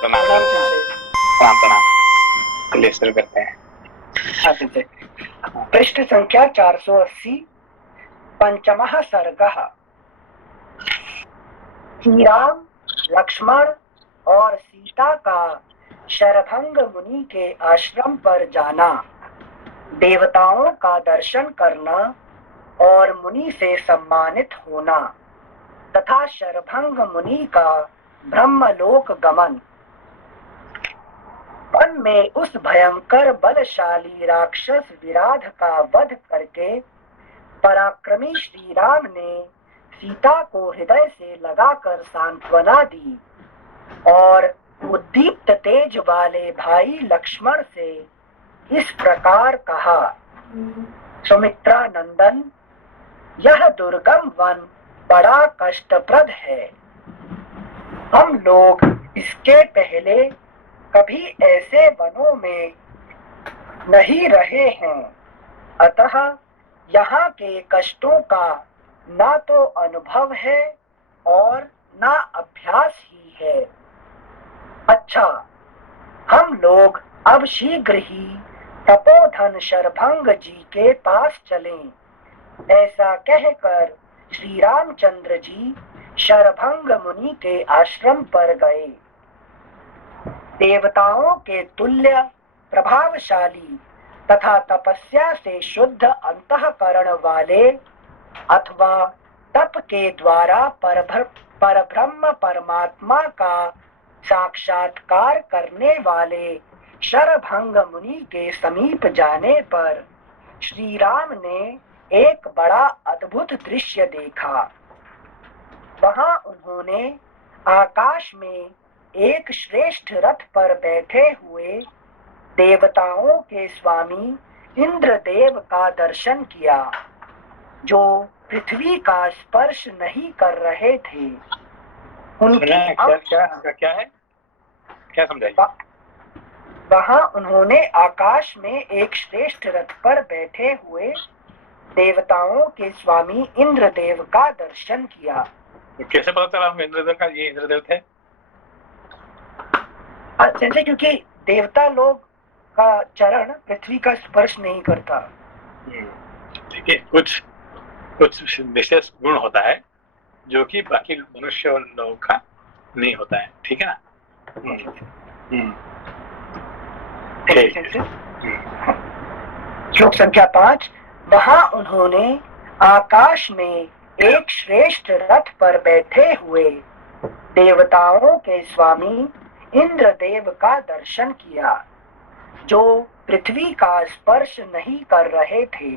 प्रणाम प्रणाम सर। प्रणाम प्रणाम। चलिए शुरू करते हैं। हाँ सर। पृष्ठ संख्या 480, पंचमः सर्गः। श्री राम, लक्ष्मण और सीता का शरभंग मुनि के आश्रम पर जाना, देवताओं का दर्शन करना और मुनि से सम्मानित होना तथा शरभंग मुनि का ब्रह्मलोक गमन। वन में उस भयंकर बलशाली राक्षस विराध का वध करके पराक्रमी श्री राम ने सीता को हृदय से लगाकर सांत्वना दी और उद्दीप्त तेज वाले भाई लक्ष्मण से इस प्रकार कहा, सुमित्रा नंदन, यह दुर्गम वन बड़ा कष्टप्रद है। हम लोग इसके पहले कभी ऐसे वनों में नहीं रहे हैं, अतः यहाँ के कष्टों का ना तो अनुभव है और ना अभ्यास ही है। अच्छा, हम लोग अब शीघ्र ही तपोधन शरभंग जी के पास चलें। ऐसा कहकर श्री रामचंद्र जी शरभंग मुनि के आश्रम पर गए। देवताओं के तुल्य प्रभावशाली तथा तपस्या से शुद्ध अंतःकरण वाले अथवा तप के द्वारा परब्रह्म परमात्मा का साक्षात्कार करने वाले शरभंग मुनि के समीप जाने पर श्री राम ने एक बड़ा अद्भुत दृश्य देखा। वहां उन्होंने आकाश में एक श्रेष्ठ रथ पर बैठे हुए देवताओं के स्वामी इंद्रदेव का दर्शन किया, जो पृथ्वी का स्पर्श नहीं कर रहे थे। उनकी क्या है, क्या समझाइए? वहां उन्होंने आकाश में एक श्रेष्ठ रथ पर बैठे हुए देवताओं के स्वामी इंद्रदेव का दर्शन किया। कैसे पता चला हम इंद्रदेव का ये इंद्रदेव थे? जैसे क्योंकि देवता लोग का चरण पृथ्वी का स्पर्श नहीं करता। ठीक है, कुछ विशेष गुण होता है जो कि बाकी मनुष्य लोगों का नहीं होता है, ठीक है ना? श्लोक संख्या 5। वहां उन्होंने आकाश में एक श्रेष्ठ रथ पर बैठे हुए देवताओं के स्वामी इंद्रदेव का दर्शन किया, जो पृथ्वी का स्पर्श नहीं कर रहे थे।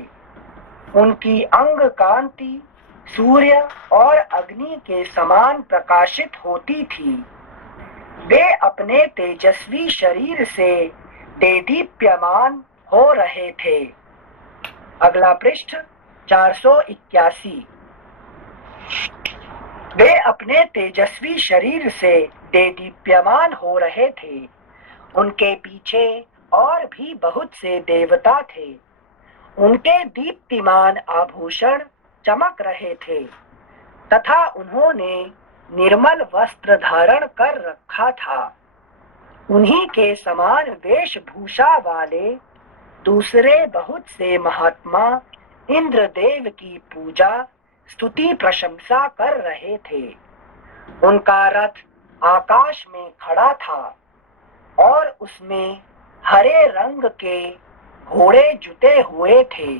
उनकी अंग कांति सूर्य और अग्नि के समान प्रकाशित होती थी। वे अपने तेजस्वी शरीर से देदीप्यमान हो रहे थे। अगला पृष्ठ 481। वे अपने तेजस्वी शरीर से देदीप्यमान हो रहे थे। उनके पीछे और भी बहुत से देवता थे। उनके दीप्तिमान आभूषण चमक रहे थे तथा उन्होंने निर्मल वस्त्र धारण कर रखा था। उन्हीं के समान वेशभूषा वाले दूसरे बहुत से महात्मा इंद्रदेव की पूजा स्तुति प्रशंसा कर रहे थे। उनका रथ आकाश में खड़ा था और उसमें हरे रंग के घोड़े जुते हुए थे।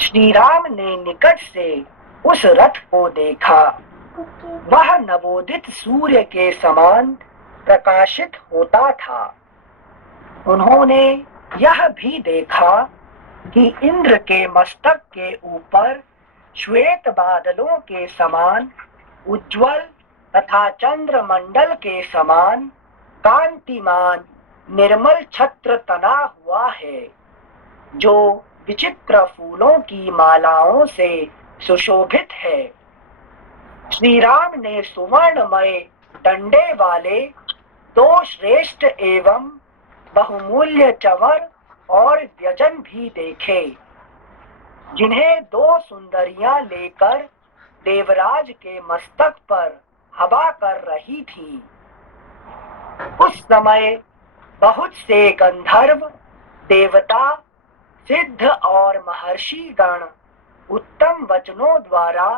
श्री राम ने निकट से उस रथ को देखा। वह नवोदित सूर्य के समान प्रकाशित होता था। उन्होंने यह भी देखा कि इंद्र के मस्तक के ऊपर श्वेत बादलों के समान उज्ज्वल तथा चंद्रमंडल के समान कांतिमान निर्मल छत्र तना हुआ है, जो विचित्र फूलों की मालाओं से सुशोभित है। श्री राम ने सुवर्णमय डंडे वाले दो श्रेष्ठ एवं बहुमूल्य चवर और व्यजन भी देखे, जिन्हें दो सुंदरियां लेकर देवराज के मस्तक पर हवा कर रही थी। उस समय बहुत से गंधर्व, देवता, सिद्ध और महर्षि गण उत्तम वचनों द्वारा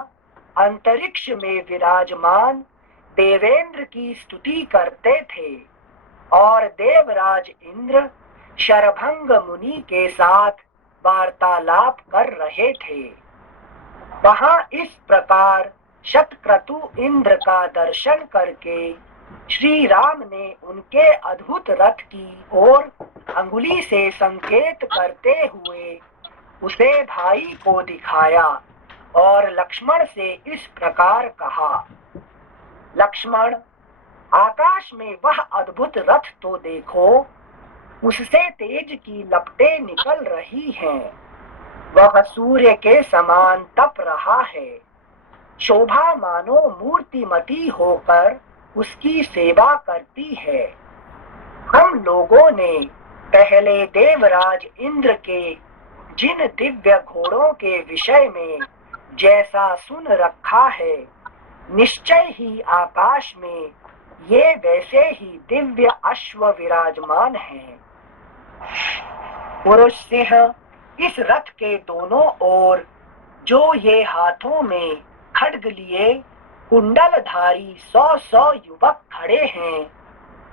अंतरिक्ष में विराजमान देवेंद्र की स्तुति करते थे और देवराज इंद्र शरभंग मुनि के साथ वार्तालाप कर रहे थे। वहां इस प्रकार शतक्रतु इंद्र का दर्शन करके श्री राम ने उनके अद्भुत रथ की ओर अंगुली से संकेत करते हुए उसे भाई को दिखाया और लक्ष्मण से इस प्रकार कहा, लक्ष्मण, आकाश में वह अद्भुत रथ तो देखो, उससे तेज की लपटें निकल रही हैं। वह सूर्य के समान तप रहा है। शोभा मानो मूर्तिमती होकर उसकी सेवा करती है। हम लोगों ने पहले देवराज इंद्र के जिन दिव्य घोड़ों के विषय में जैसा सुन रखा है, निश्चय ही आकाश में ये वैसे ही दिव्य अश्व विराजमान हैं। पुरुष सिंह इस रथ के दोनों ओर जो ये हाथों में खड्ग लिए कुंडलधारी 100 युवक खड़े हैं,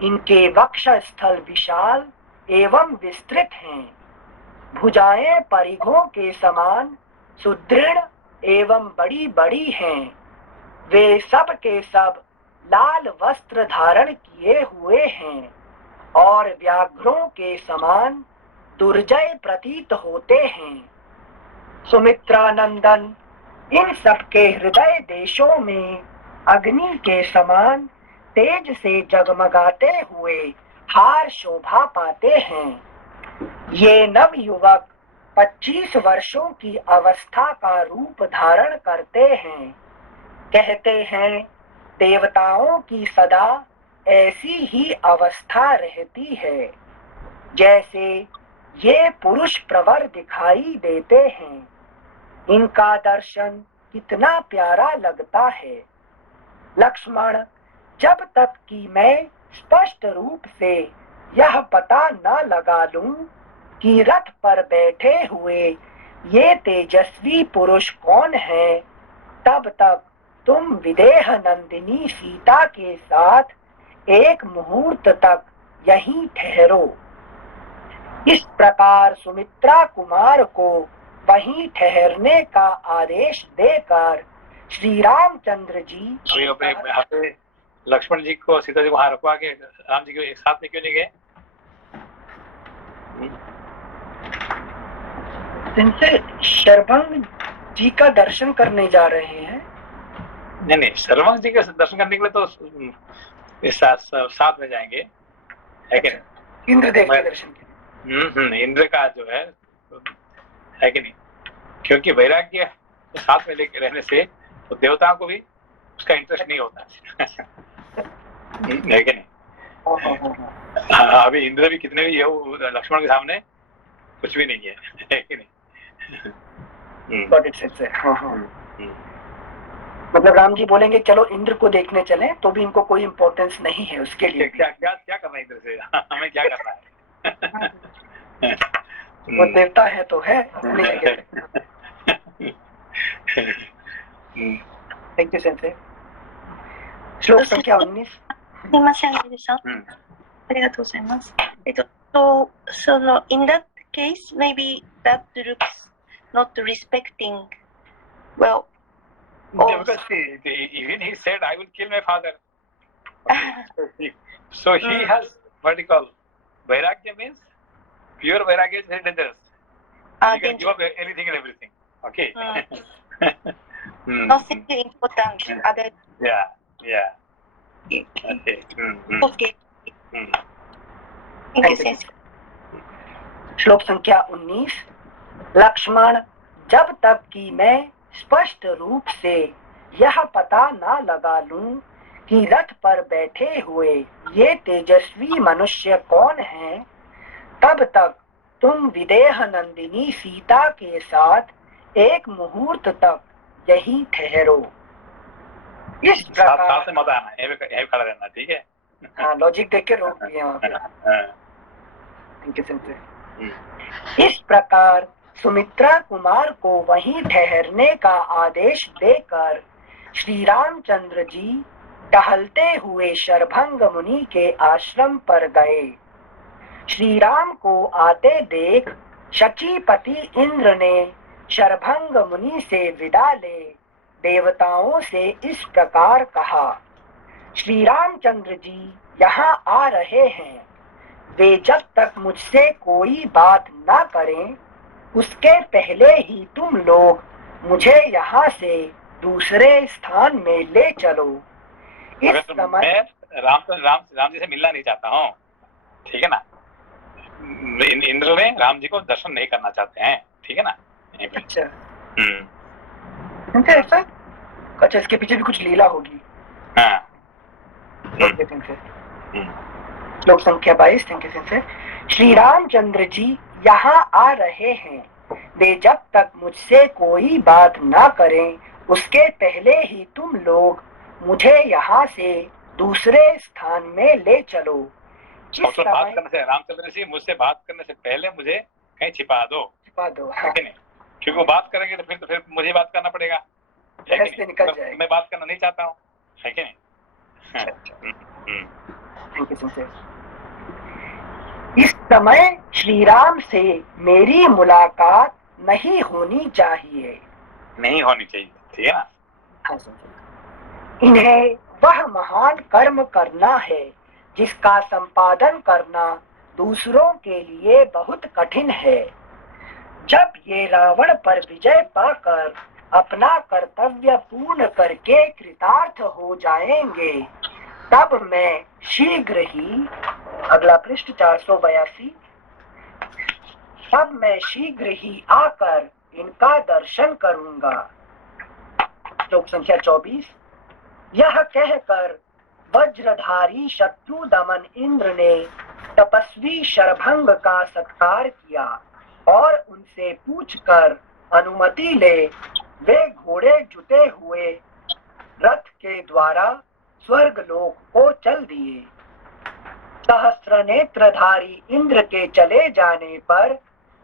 इनके वक्ष स्थल विशाल एवं विस्तृत हैं। भुजाएं परिघों के समान सुदृढ़ एवं बड़ी बड़ी हैं। वे सब के सब लाल वस्त्र धारण किए हुए हैं और व्याघ्रों के समान दुर्जय प्रतीत होते हैं। सुमित्रा नंदन इन सब के हृदय देशों में अग्नि के समान तेज से जगमगाते हुए हार शोभा पाते हैं। ये नव युवक 25 वर्षों की अवस्था का रूप धारण करते हैं। कहते हैं, देवताओं की सदा ऐसी ही अवस्था रहती है जैसे ये पुरुष प्रवर दिखाई देते हैं। इनका दर्शन कितना प्यारा लगता है। लक्ष्मण, जब तक कि मैं स्पष्ट रूप से यह पता न लगा लूं कि रथ पर बैठे हुए ये तेजस्वी पुरुष कौन है, तब तक तुम विदेह नंदिनी सीता के साथ एक मुहूर्त तक यहीं ठहरो। इस प्रकार सुमित्रा कुमार को वहीं ठहरने का आदेश देकर श्री रामचंद्र जी यहाँ पे लक्ष्मण जी को सीता जी को वहां रखवा के राम जी को एक साथ में क्यों नहीं गए? इनसे शरभंग जी का दर्शन करने जा रहे हैं। नहीं, शरभंग जी के दर्शन करने के लिए तो इस साथ में जाएंगे, है कि नहीं? इंद्रदेव के दर्शन के लिए। इंद्र का जो है कि नहीं, क्योंकि वैराग्य तो साथ में लेके रहने से तो देवताओं को भी उसका इंटरेस्ट नहीं होता है कि नहीं? अभी इंद्र भी कितने भी हो, लक्ष्मण के सामने कुछ भी नहीं है कि नहीं? मतलब राम जी बोलेंगे चलो इंद्र को देखने चलें, तो भी इनको कोई इम्पोर्टेंस नहीं है उसके लिए। क्या क्या क्या करना है इंद्र से? हमें क्या करना है? वो देवता है तो है। Thank you sense. श्लोक संख्या 19。すみません、ジルさん。ありがとうございます。in that case, maybe that looks not respecting, well, because even he said, I will kill my father. So he has what you call vairagya, means pure vairagya is very dangerous. You can give up anything and everything. Okay. Nothing important. Other. Yeah. Okay. श्लोक संख्या 19। लक्ष्मण, जब तक कि मैं स्पष्ट रूप से यह पता न लगा लूं कि रथ पर बैठे हुए ये तेजस्वी मनुष्य कौन हैं, तब तक तुम विदेह नंदिनी सीता के साथ एक मुहूर्त तक यहीं ठहरो। इस प्रकार साथ में मत आना, यहीं खड़ा रहना, ठीक है? हाँ, लॉजिक देख के रोक दिया वहाँ पे। हाँ, थैंक यू सेंसे। इस प्रकार सुमित्रा कुमार को वहीं ठहरने का आदेश देकर श्री रामचंद्र जी टहलते हुए शरभंग मुनि के आश्रम पर गए। श्री राम को आते देख शचीपति इंद्र ने शरभंग मुनि से विदा ले देवताओं से इस प्रकार कहा, श्री रामचंद्र जी यहाँ आ रहे हैं। वे जब तक मुझसे कोई बात ना करें उसके पहले ही तुम लोग मुझे यहाँ से दूसरे स्थान में ले चलो। इस अगर समय मैं राम जी से मिलना नहीं चाहता हूँ, ठीक है ना, इंद्र ने राम जी को दर्शन नहीं करना चाहते हैं, ठीक है ना। अच्छा, हम्म, ऐसा अच्छा, इसके पीछे भी कुछ लीला होगी। हाँ, श्लोक संख्या 22। Thank you sensei. Shri Ramchandra ji यहाँ आ रहे हैं। वे जब तक मुझसे कोई बात ना करें उसके पहले ही तुम लोग मुझे यहाँ से दूसरे स्थान में ले चलो। तो बात करने से रामचंद्र जी मुझसे बात करने से पहले मुझे कहीं छिपा दो, हाँ। नहीं, क्योंकि वो बात करेंगे तो फिर मुझे बात करना पड़ेगा, निकल जाएगा। मैं बात करना नहीं चाहता हूँ, है कि नहीं। थैंक यू सेंसे। इस समय श्री राम से मेरी मुलाकात नहीं होनी चाहिए, नहीं होनी चाहिए, ठीक है ना। हाँ, इन्हें वह महान कर्म करना है जिसका संपादन करना दूसरों के लिए बहुत कठिन है। जब ये रावण पर विजय पाकर अपना कर्तव्य पूर्ण करके कृतार्थ हो जाएंगे तब मैं शीघ्र ही, अगला पृष्ठ 482, तब मैं शीघ्र ही आकर इनका दर्शन करूंगा। श्लोक संख्या 24। यह कहकर वज्रधारी शत्रु दमन इंद्र ने तपस्वी शरभंग का सत्कार किया और उनसे पूछकर अनुमति ले वे घोड़े जुटे हुए रथ के द्वारा स्वर्गलोक को चल दिए। सहस्र नेत्रधारी इंद्र के चले जाने पर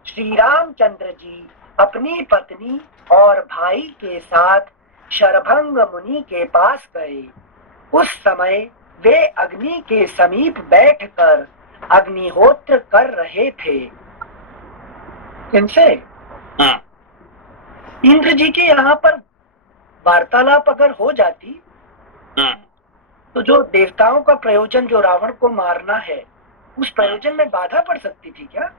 श्री रामचंद्र जी अपनी पत्नी और भाई के साथ शरभंग मुनि के पास गए। उस समय वे अग्नि के समीप बैठकर अग्निहोत्र कर रहे थे। इनसे इंद्र जी के यहाँ पर वार्तालाप अगर हो जाती तो जो देवताओं का प्रयोजन, जो रावण को मारना है, उस प्रयोजन में बाधा पड़ सकती थी क्या?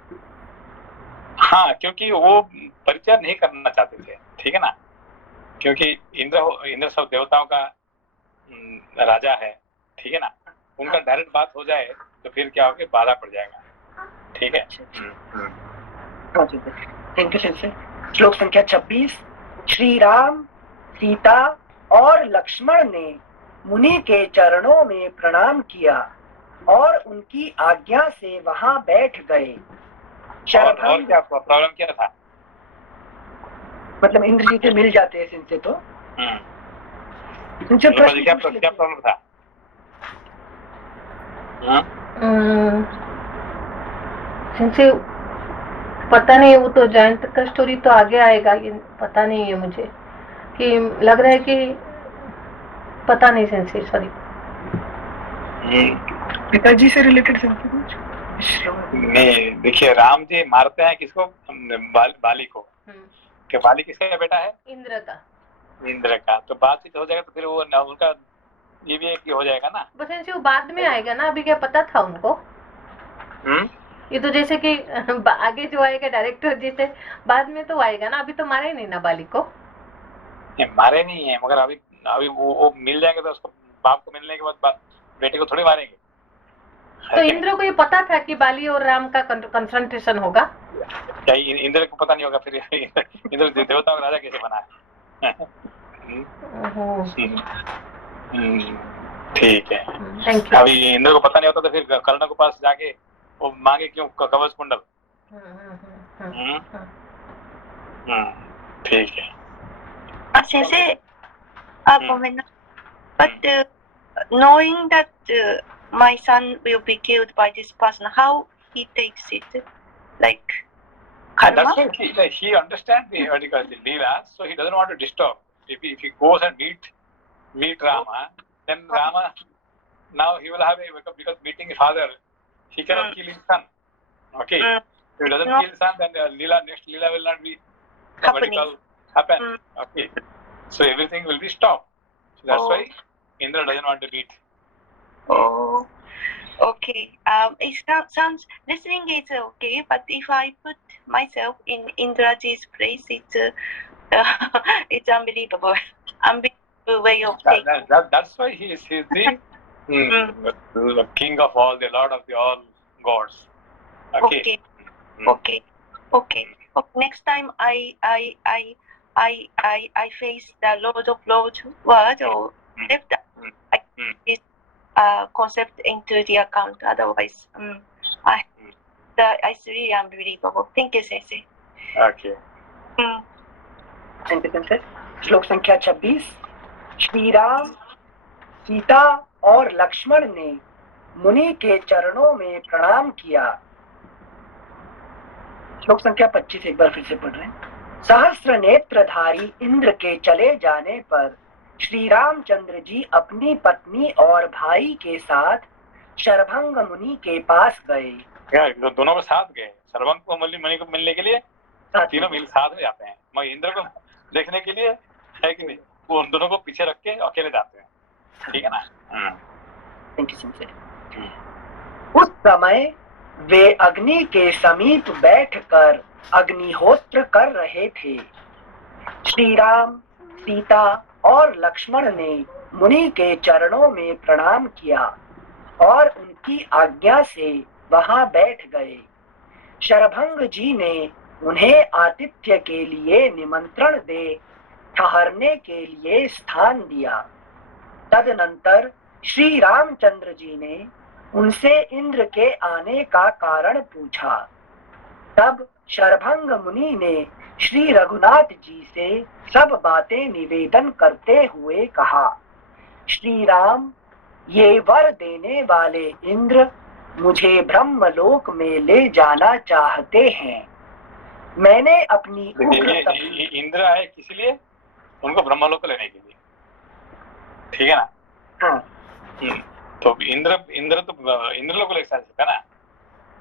हाँ, क्योंकि वो परिचय नहीं करना चाहते थे, ठीक है ना, क्योंकि इंद्र सब देवताओं का राजा है, ठीक है ना। उनका डायरेक्ट बात हो जाए तो फिर क्या होगा, बाधा पड़ जाएगा, ठीक है। Thank you sense. श्लोक संख्या 26। श्री राम, सीता और लक्ष्मण ने मुनि के चरणों में प्रणाम किया और उनकी आज्ञा से वहां बैठ गए। और क्या प्रॉब्लम क्या था? मतलब इंद्र जी से मिल जाते हैं इनसे तो इनसे क्या प्रॉब्लम था? इनसे पता नहीं, वो तो जयंत का स्टोरी तो आगे आएगा, ये पता नहीं है मुझे, कि लग रहा है कि पता नहीं सेंसे, सॉरी। पिताजी से रिलेटेड सेंसे कुछ नहीं। देखिए, राम जी मारते हैं किसको? बाली को। कि बाली किसका बेटा है? इंद्र का। इंद्र का। तो बातचीत हो जाएगा तो फिर वो उनका ये भी एक हो जाएगा ना। बस वो बाद में आएगा ना, अभी क्या पता था उनको? ये तो जैसे कि आगे जो आएगा डायरेक्टर जी से बाद में तो आएगा ना, अभी तो मारे नहीं ना बाली को। मारे नहीं है, मगर अभी वो मिल जाएंगे तो उसको बाप को मिलने के बाद बेटे को थोड़ी मारेंगे। तो इंद्र को ये पता था कि बाली और राम का कंफ्रंटेशन होगा? क्या इंद्र को पता नहीं होगा? फिर इंद्र देवताओं का राजा कैसे बना है? ठीक है। अभी इंद्र को पता नहीं होता तो फिर कर्ण के पास जाके वो मांगे क्यों कवच कुंडल? ठीक है। Sensei, a comment. But knowing that my son will be killed by this person, how he takes it, like And karma. that's why he understands the Leela, so he doesn't want to disturb. If he goes and meet Rama, then Rama, now he will have because meeting his father, he cannot kill his son. Okay, if he doesn't kill his son, then next Leela will not be Happening. happen. Okay, so everything will be stopped. So that's why Indra doesn't want to meet. Oh, okay. It sounds listening is okay, but if I put myself in Indraji's place, it's it's unbelievable. Unbelievable way of taking. That's why he is the king of all, the lord of the all gods. Okay. Okay. Next time I face the Lord of Lords word or left this concept into the account. Otherwise, it's really unbelievable. Thank you, Sensei. Okay. Thank you, Sensei. श्लोक संख्या 26। श्री राम, सीता और लक्ष्मण ने मुनि के चरणों में प्रणाम किया। श्लोक संख्या 25 एक बार फिर से पढ़ रहे हैं। सहस्त्र नेत्रधारी इंद्र के चले जाने पर श्री रामचंद्र जी अपनी पत्नी और भाई के साथ शरभंग मुनि के पास गए। दोनों के साथ गए। शरभंग को मुनि को मिलने के लिए तीनों मिल साथ में जाते हैं, मगर इंद्र को देखने के लिए है कि नहीं, वो उन दोनों को पीछे रख के अकेले जाते हैं। ठीक है ना? Thank you Singh. उस समय वे अग्नि के समीप बैठकर अग्निहोत्र कर रहे थे। श्री राम, सीता और लक्ष्मण ने मुनि के चरणों में प्रणाम किया और उनकी आज्ञा से वहां बैठ गए। शरभंग जी ने उन्हें आतिथ्य के लिए निमंत्रण दे ठहरने के लिए स्थान दिया। तदनंतर श्री रामचंद्र जी ने उनसे इंद्र के आने का कारण पूछा। तब शरभंग मुनि ने श्री रघुनाथ जी से सब बातें निवेदन करते हुए कहा, श्री राम, ये वर देने वाले इंद्र मुझे ब्रह्मलोक में ले जाना चाहते हैं। मैंने अपनी इंद्र आए किस लिए? उनको ब्रह्मलोक को लेने के लिए। ठीक है ना? हाँ। तो इंद्रलोक को ले सकता ना,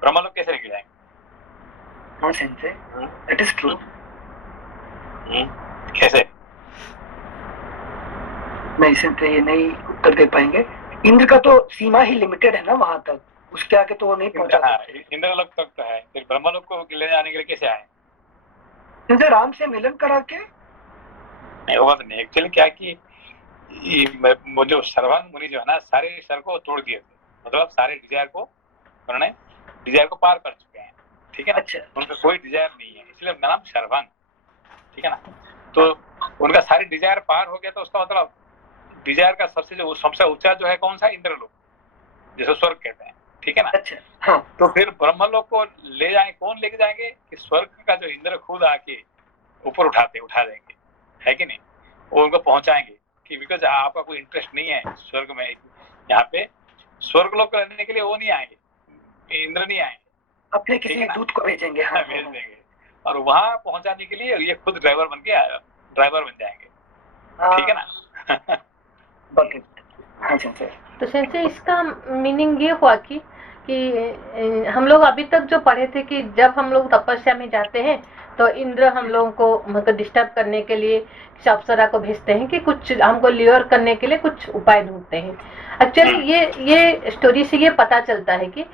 ब्रह्मलोक कैसे लेके जाएंगे? हाँ सेंसे, इट इज ट्रू। कैसे? नहीं सेंसे, ये नहीं उत्तर दे पाएंगे। इंद्र का तो सीमा ही लिमिटेड है ना वहां तक, उसके आगे तो वो नहीं पहुंचा। इंद्रलोक तक तो है, फिर ब्रह्मलोक को ले जाने के लिए कैसे आए? सेंसे राम से मिलन करा के नहीं होगा तो नहीं। एक्चुअली क्या कि वो जो शरभंग मुनि जो है ना, सारे शर को तोड़ दिए थे, मतलब सारे डिजायर को उन्होंने डिजायर को पार कर चुके हैं। ठीक है ना? अच्छा। उनका कोई डिजायर नहीं है, इसलिए उनका नाम शरभंग। ठीक है ना? तो उनका सारी डिजायर पार हो गया, तो उसका मतलब डिजायर का सबसे ऊंचा जो है कौन सा? इंद्रलोक, जिसे स्वर्ग कहते हैं। ठीक है ना? अच्छा। हाँ। तो फिर ब्रह्मलोक को ले जाएंगे, कौन लेके जाएंगे? कि स्वर्ग का जो इंद्र खुद आके ऊपर उठा देंगे, है कि नहीं? वो उनको पहुंचाएंगे कि बिकॉज आपका कोई इंटरेस्ट नहीं है स्वर्ग में, यहाँ पे स्वर्ग लोग रहने के लिए वो नहीं आएंगे, इंद्र नहीं आएंगे, अपने किसी दूत को भेजेंगे। हाँ, भेज देंगे, और वहां पहुंचाने के लिए ये खुद ड्राइवर बन जाएंगे। ठीक है ना? तो सेंसे इसका मीनिंग ये हुआ कि हम लोग अभी तक जो पढ़े थे कि जब हम लोग तपस्या में जाते हैं तो इंद्र हम लोगों को मतलब डिस्टर्ब करने के लिए अप्सरा को भेजते हैं कि कुछ हमको ल्योर करने के लिए कुछ उपाय ढूंढते हैं। एक्चुअली ये स्टोरी से ये पता चलता है कि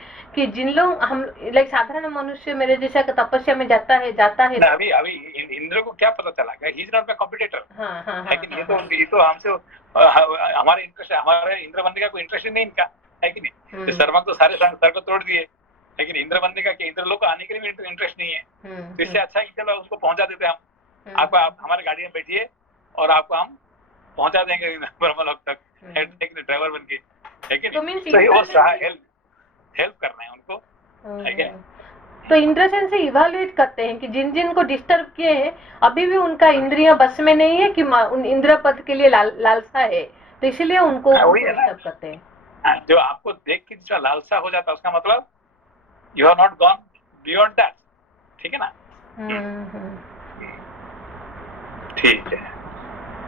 जिन लोग हम लाइक साधारण मनुष्य मेरे जैसा तपस्या में जाता है अभी इंद्र को क्या पता चला? He is not my competitor. हाँ, लेकिन ये तो हमसे हमारे इंटरेस्ट, हमारे इंद्र बनने का कोई इंटरेस्ट ही नहीं इनका, है कि नहीं? तो शर्मा तो सारे सर को तोड़ दिए, लेकिन इंद्र बनने का, इंद्र लोग आने के लिए भी इंटरेस्ट नहीं है। तो इससे अच्छा कि चलो उसको पहुंचा देते हैं हम, आप हमारे गाड़ी में बैठिए और आपको हम पहुंचा देंगे ब्रह्मलोक तक, ड्राइवर बन के, है कि नहीं? तो हेल्प करना है उनको, है क्या? तो इंद्र सेन से इवैल्यूएट करते हैं कि जिन को डिस्टर्ब किए हैं अभी भी उनका इंद्रियां बस में नहीं है कि उन इंद्र पद के लिए लालसा है, तो इसीलिए उनको डिस्टर्ब करते हैं। जो आपको देख के जो लालसा हो जाता है उसका मतलब you have not gone beyond that, ठीक है ना। ठीक है,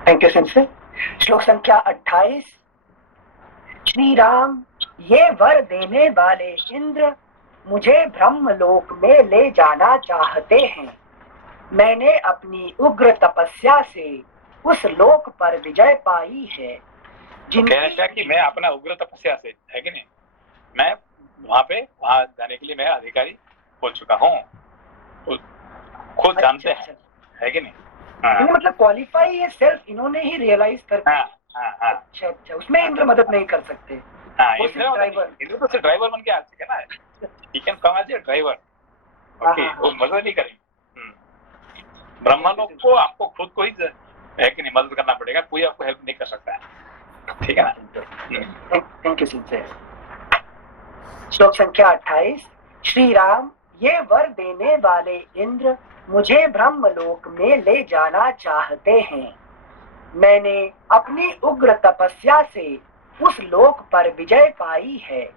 थैंक यू सेंसे। श्लोक संख्या 28। श्री राम, ये वर देने वाले इंद्र मुझे ब्रह्मलोक में ले जाना चाहते हैं। मैंने अपनी उग्र तपस्या से उस लोक पर विजय पाई है। कहना क्या कि मैं अपना उग्र तपस्या से, है कि नहीं, मैं वहां जाने के लिए मैं अधिकारी हो चुका हूँ, खुद जानते हैं, है कि नहीं। हाँ। मतलब क्वालिफाई है सेल्फ इन्होंने ही रियलाइज कर। हाँ। अच्छा, उसमें इंद्र मदद नहीं कर सकते। हाँ, इंद्र तो सिर्फ ड्राइवर बन के आ चुके ना, he can come as a driver, okay, वो मदद नहीं करेंगे। ब्रह्मलोक को आपको खुद को ही, है कि नहीं, मदद करना पड़ेगा, कोई आपको हेल्प नहीं कर सकता है, ठीक है ना। Thank you sensei. श्लोक संख्या 28। श्री राम, ये वर देने वाले इंद्र मुझे ब्रह्मलोक में ले जाना चाहते हैं। मैंने अपनी उग्र तपस्या से उस लोक पर विजय पाई है।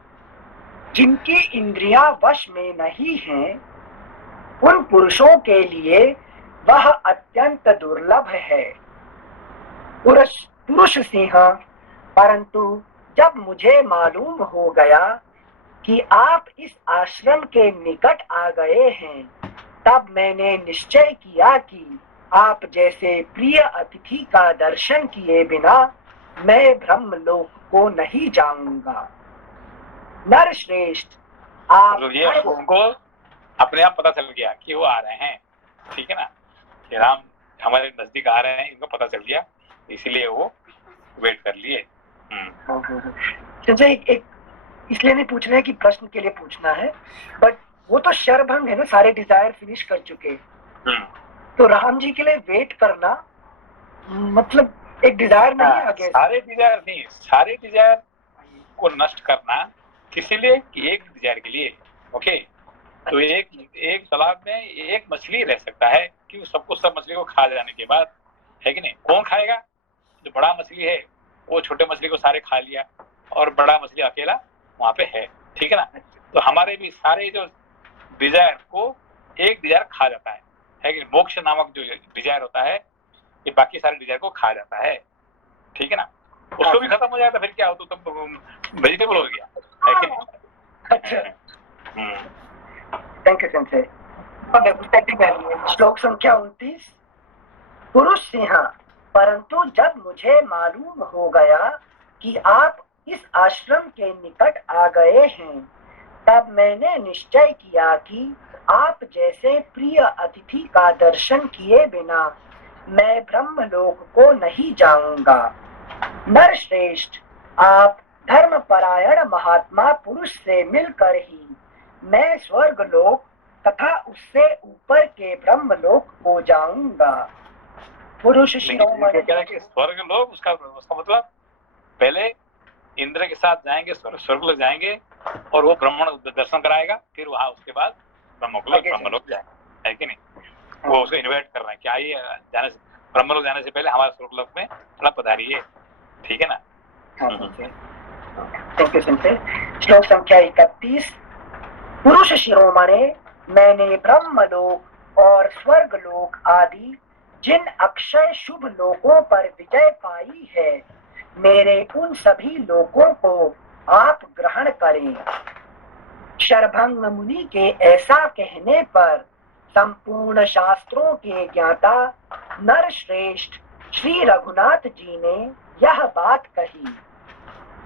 जिनकी इंद्रियां वश में नहीं हैं, उन पुरुषों के लिए वह अत्यंत दुर्लभ है। पुरुष सिंह, परंतु जब मुझे मालूम हो गया कि आप इस आश्रम के निकट आ गए हैं, तब मैंने निश्चय किया कि आप जैसे प्रिय अतिथि का दर्शन किए बिना मैं ब्रह्मलोक को नहीं जाऊंगा। नर श्रेष्ठ, आप ये उनको अपने आप पता चल गया कि वो आ रहे हैं, ठीक है ना, कि राम हमारे नजदीक आ रहे हैं, इनको पता चल गया, इसलिए वो वेट कर लिए। एक इसलिए नहीं पूछ रहे कि प्रश्न के लिए पूछना है, बट वो तो शरभंग है ना, सारे डिजायर फिनिश कर चुके। तो राम जी के लिए वेट करना मतलब एक डिजायर नहीं आगे, सारे डिजायर को नष्ट करना किसी लिए, कि एक डिजायर के लिए, ओके। तो एक तालाब में एक मछली रह सकता है कि सबको सब मछली को खा जाने के बाद, है कि नहीं, कौन खाएगा? जो बड़ा मछली है वो छोटे मछली को सारे खा लिया और बड़ा मछली अकेला वहां पे है, ठीक है ना। तो हमारे भी सारे जो डिजायर को एक डिजायर खा जाता है कि मोक्ष नामक जो डिजायर होता है ये बाकी सारे डिजायर को खा जाता है, ठीक है ना। उसको भी खत्म हो जाता, फिर क्या हो, तो वेजिटेबल हो गया, है कि नहीं। अच्छा, थैंक यू सेंसे। श्लोक संख्या 29। पुरुष सिंह, परंतु जब मुझे मालूम हो गया कि आप इस आश्रम के निकट आ गए हैं, तब मैंने निश्चय किया कि आप जैसे प्रिय अतिथि का दर्शन किए बिना मैं ब्रह्मलोक को नहीं जाऊंगा। नर श्रेष्ठ, आप धर्मपरायण महात्मा पुरुष से मिलकर ही मैं स्वर्ग लोक तथा उससे ऊपर के ब्रह्मलोक को जाऊंगा। पुरुष शिरोमणि, स्वर्ग लोक, उसका मतलब पहले इंद्र के साथ जाएंगे, स्वर्ग लोक जाएंगे और वो ब्राह्मण दर्शन कराएगा, फिर वहां उसके बाद ब्रह्मलोक जाएगा, है कि नहीं। वो उसे इन्वाइट कर रहे हैं कि आइए, जाने से ब्रह्मलोक जाने से पहले हमारे स्वर्ग लोक में थोड़ा पधारिए, ठीक है ना। Thank you simple. श्लोक संख्या 31। पुरुष शिरोमणे, मैंने ब्रह्मलोक और स्वर्गलोक आदि जिन अक्षय शुभ लोकों पर विजय पाई है, मेरे उन सभी लोकों को आप ग्रहण करें। शरभंग मुनि के ऐसा कहने पर संपूर्ण शास्त्रों के ज्ञाता नर श्रेष्ठ श्री रघुनाथ जी ने यह बात कही।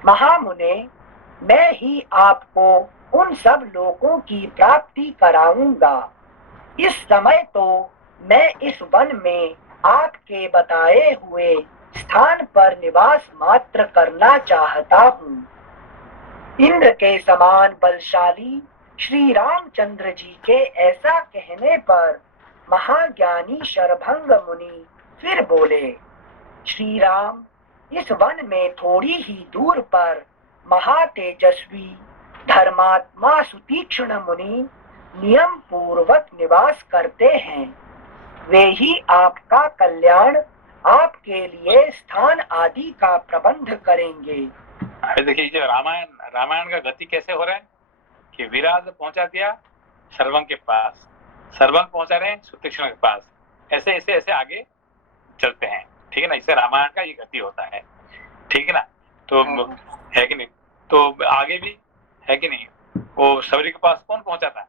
महामुने, मैं ही आपको उन सब लोकों की प्राप्ति कराऊंगा। इस समय तो मैं इस वन में आपके बताए हुए स्थान पर निवास मात्र करना चाहता हूँ। इंद्र के समान बलशाली श्री रामचंद्र जी के ऐसा कहने पर महाज्ञानी शरभंग मुनि फिर बोले, श्री राम, इस वन में थोड़ी ही दूर पर महातेजस्वी धर्मात्मा सुतीक्ष्ण मुनि नियम पूर्वक निवास करते हैं। वे ही आपका कल्याण, आपके लिए स्थान आदि का प्रबंध करेंगे। अभी देखिए जो रामायण का गति कैसे हो रहा है कि विराट पहुंचा दिया सर्वंग के पास, सर्वंग पहुंचा रहे हैं सुतीक्ष्ण के पास, ऐसे ऐसे ऐसे आगे चलते हैं, ठीक है ना। इससे रामायण का ये गति होता है, ठीक है ना। तो है कि नहीं, तो आगे भी है कि नहीं, वो शबरी के पास कौन पहुंचा था?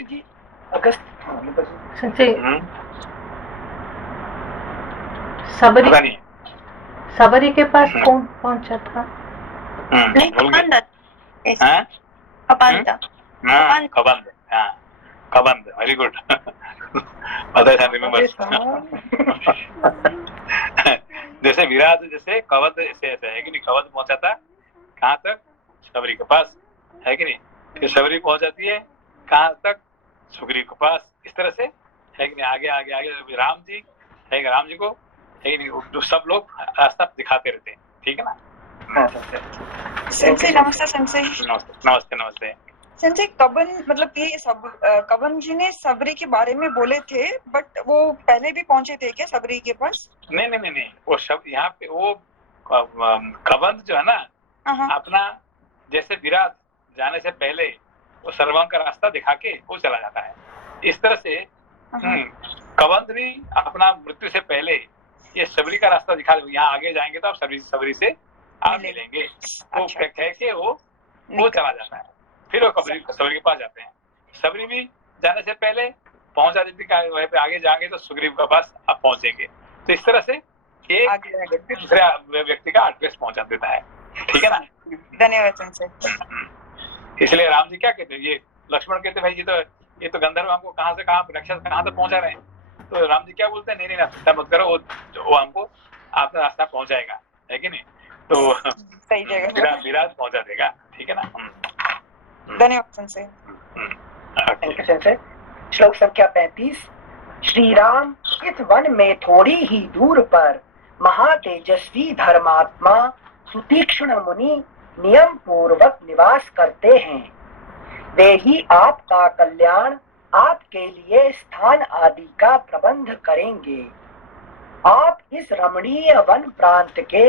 जी अगस्त सबरी के पास कौन पहुंचा था? Kabandh, very good. जैसे विराट जैसे कवध ऐसे ऐसे है कि नहीं, कवध पहुंचा था कहाँ तक? शबरी के पास, है कि नहीं। फिर शबरी पहुंचाती है कहाँ तक? सुग्रीव के पास। इस तरह से है कि नहीं, आगे आगे आगे राम जी है, राम जी को है कि नहीं, तो सब लोग रास्ता दिखाते रहते हैं, ठीक है ना। सेंसे नमस्ते। सेंसे नमस्ते नमस्ते। सेंसे कबन मतलब ये सब कबन जी ने सबरी के बारे में बोले थे, बट वो पहले भी पहुंचे थे क्या सबरी के पास? नहीं, वो शब्द यहाँ पे वो कबंध जो है ना, अपना जैसे विराट जाने से पहले वो सर्वंग का रास्ता दिखा के वो चला जाता है, इस तरह से कबंध भी अपना मृत्यु से पहले ये सबरी का रास्ता दिखा, यहाँ आगे जाएंगे तो आप सबरी से आप मिलेंगे, वो कह के वो चला जाता है। फिर वो सबरी के पास जाते हैं। सबरी भी जाने से पहले पहुंचा देती है, वहीं पे आगे जाएंगे तो सुग्रीव के पास आप पहुंचेंगे। तो इस तरह से एक व्यक्ति दूसरे व्यक्ति का एड्रेस पहुंचा देता है, ठीक है ना। धन्यवाद संजय। इसलिए राम जी क्या कहते हैं, ये लक्ष्मण कहते भाई ये तो गंधर्व हमको कहाँ से कहाँ, राक्षस कहाँ तक पहुंचा रहे हैं। तो राम जी क्या बोलते हैं, नहीं चिंता मत करो, वो हमको आपका रास्ता पहुंचाएगा, है कि नहीं। तो सही जगह विराट पहुंचा देगा, ठीक है ना। धन्यवाद संजय। श्लोक संख्या 35। श्री राम इस वन में थोड़ी ही दूर पर महातेजस्वी धर्मात्मा सुतीक्ष्ण मुनि नियम पूर्वक निवास करते हैं। वे ही आपका कल्याण, आपके लिए स्थान आदि का प्रबंध करेंगे। आप इस रमणीय वन प्रांत के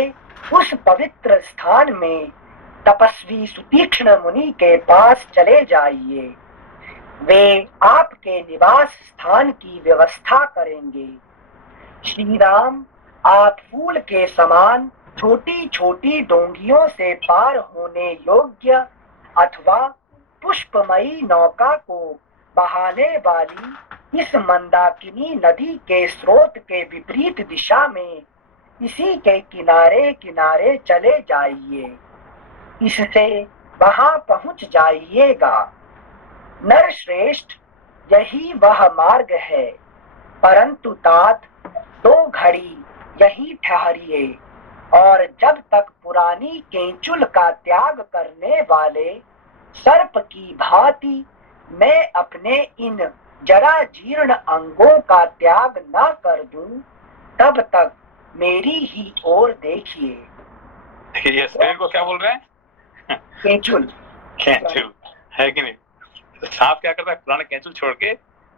उस पवित्र स्थान में तपस्वी सुतीक्ष्ण मुनि के पास चले जाइए। वे आपके निवास स्थान की व्यवस्था करेंगे। श्री राम, आप फूल के समान छोटी छोटी डोंगियों से पार होने योग्य अथवा पुष्पमयी नौका को बहाने वाली इस मंदाकिनी नदी के स्रोत के विपरीत दिशा में इसी के किनारे किनारे चले जाइए। इससे वहां पहुंच जाइएगा। नरश्रेष्ठ, यही वह मार्ग है, परंतु तात 2 घड़ी यही ठहरिए और जब तक पुरानी केंचुल का त्याग करने वाले सर्प की भांति मैं अपने इन जरा जीर्ण अंगों का त्याग न कर दूं, तब तक मेरी ही ओर देखिए। ये शरीर को क्या बोल रहे हैं? केंचुल है कि नहीं। तो सांप क्या करता है, पुराना केंचुल छोड़ के,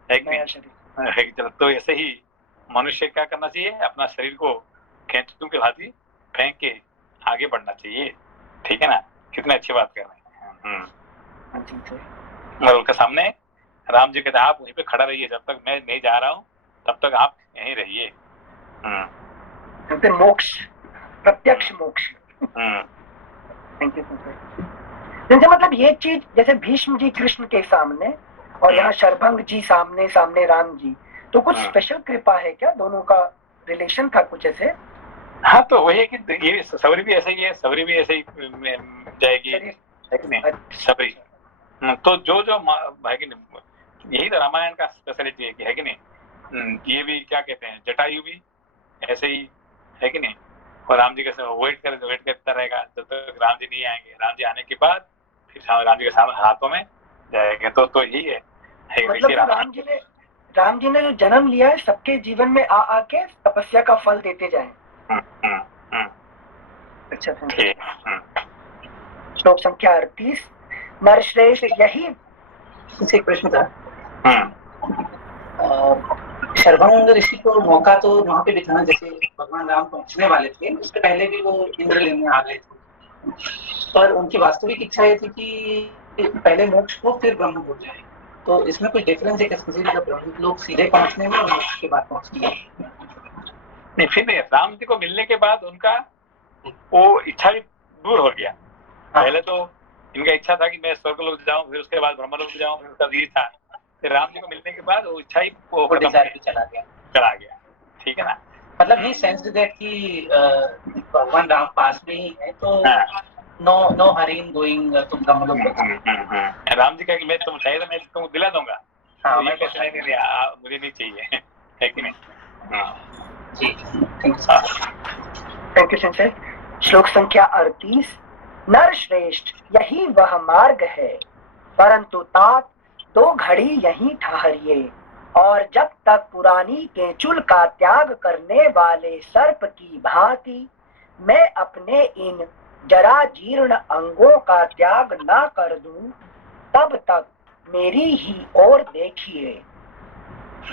है कि नहीं। तो ऐसे ही मनुष्य क्या करना चाहिए, अपना शरीर को केंचुल के भांति फेंक के आगे बढ़ना चाहिए, ठीक है ना। कितने अच्छी बात कर रहे हैं। और उनके सामने राम जी कहते हैं आप वहीं पे खड़ा रहिए, जब तक मैं नहीं जा रहा हूँ तब तक आप यहीं रहिए। मोक्ष, प्रत्यक्ष मोक्ष। जैसे मतलब ये चीज, जैसे भीष्म जी कृष्ण के सामने और यहाँ शरभंग जी सामने सामने राम जी, तो कुछ स्पेशल कृपा है क्या? दोनों का रिलेशन था कुछ ऐसे? हाँ, तो वही है कि ये सबरी भी ऐसे ही है, सबरी भी ऐसे ही जाएगी, है कि नहीं। सबरी तो जो है कि नहीं, यही तो रामायण का स्पेशलिटी है कि नहीं। ये भी क्या कहते हैं, जटायु भी ऐसे ही, है कि नहीं। और राम जी के वेट करता रहेगा जब तक राम जी नहीं आएंगे। राम जी आने के बाद फिर राम जी के सामने हाथों में जाएंगे। तो यही है मतलब राम जी ने जो जन्म लिया है सबके जीवन में आके तपस्या का फल देते जाए। अच्छा, श्लोक संख्या 38। नरश्रेष्ठ, यही प्रश्न था। शर्वंग ऋषि को मौका तो वहां पे भी था ना, जैसे भगवान राम पहुंचने वाले थे उससे पहले भी वो इंद्र लेने आ गए थे, पर उनकी वास्तविक इच्छा ये थी कि पहले मोक्ष को फिर ब्रह्म हो जाए। तो इसमें कोई डिफरेंस है क्या, मतलब ब्रह्म लोग सीधे पहुंचने में और मोक्ष के बाद पहुंचने में? नहीं, फिर नहीं, राम जी को मिलने के बाद उनका वो इच्छा भी दूर हो गया। पहले तो इनका इच्छा था कि मैं स्वर्ग लोक जाऊं, फिर उसके बाद ब्रह्म लोक जाऊं, फिर उसका ये था। फिर राम जी को मिलने के बाद वो इच्छा ही चला गया। ठीक है ना। मतलब ये सेंस दैट कि भगवान राम पास में ही है, तो नो हरी इन गोइंग, तुमका मतलब राम जी का कि मैं तुम चाहिए तो मैं तुमको दिला दूंगा। हाँ, तो ये कैसे नहीं मुझे नहीं चाहिए, है कि नहीं। जी, थैंक यू संजय। श्लोक संख्या 38। नर श्रेष्ठ यही वह मार्ग है, परंतु तात 2 घड़ी यहीं ठहरिए, और जब तक पुरानी केंचुल का त्याग करने वाले सर्प की भांति मैं अपने इन जरा जीर्ण अंगों का त्याग न कर दूं, तब तक मेरी ही ओर देखिए।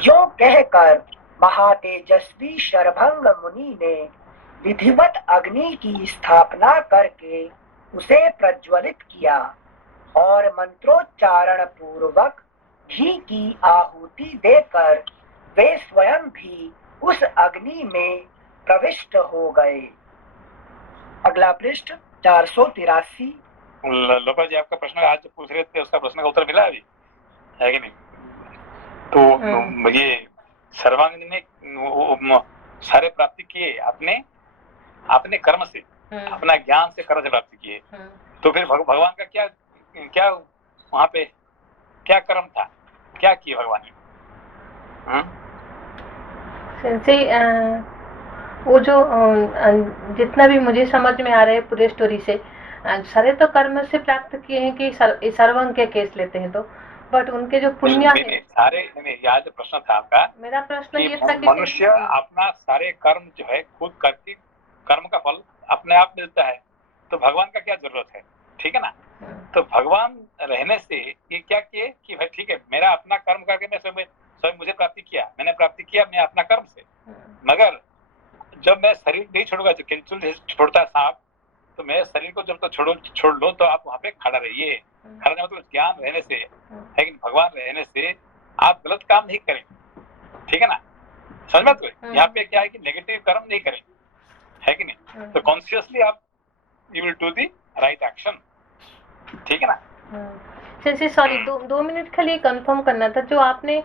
यो कहकर महातेजस्वी शरभंग मुनि ने विधिवत अग्नि की स्थापना करके उसे प्रज्वलित किया और मंत्रोच्चारण पूर्वक घी की आहुति देकर वे स्वयं भी उस अग्नि में प्रविष्ट हो गए। अगला पृष्ठ 483। लोपा जी, आपका प्रश्न आज जो पूछ रहे थे उसका प्रश्न का उत्तर मिला अभी, है कि नहीं। तो ये सर्वांग ने सारे प्राप्ति किए अपने कर्म से, अपना ज्ञान से, कर्म से प्राप्ति किए। तो फिर भगवान का क्या क्या वहां पे क्या कर्म था, क्या किए भगवान ने? वो जो जितना भी मुझे समझ में आ रहा है पूरे स्टोरी से, सारे तो कर्म से प्राप्त किए हैं कि सर्वंग के केस लेते हैं तो, बट उनके जो पुण्य है सारे नहीं, यहाँ जो प्रश्न था आपका, मेरा प्रश्न ये था कि मनुष्य अपना सारे कर्म जो है खुद करके कर्म का फल अपने आप मिलता है, तो भगवान का क्या जरूरत है, ठीक है ना। तो भगवान रहने से ये क्या किए कि भाई ठीक है, मेरा अपना कर्म करके मैं स्वयं मुझे प्राप्ति किया, मैंने प्राप्ति किया मैं अपना कर्म से, मगर जब मैं शरीर नहीं छोड़ूंगा, जो केंचुल छोड़ता है सांप, तो मैं शरीर को जब तो छोड़ लो तो आप वहाँ पे खड़ा रहिए। खड़ा मतलब ज्ञान रहने से, लेकिन भगवान रहने से आप गलत काम नहीं करेंगे, ठीक है ना। समझ में तो यहाँ पे क्या है कि नेगेटिव कर्म नहीं करेंगे, है कि नहीं। तो कॉन्शियसली आप you will do the right action, ठीक है ना। सॉरी, 2 मिनट खाली कंफर्म करना था, जो आपने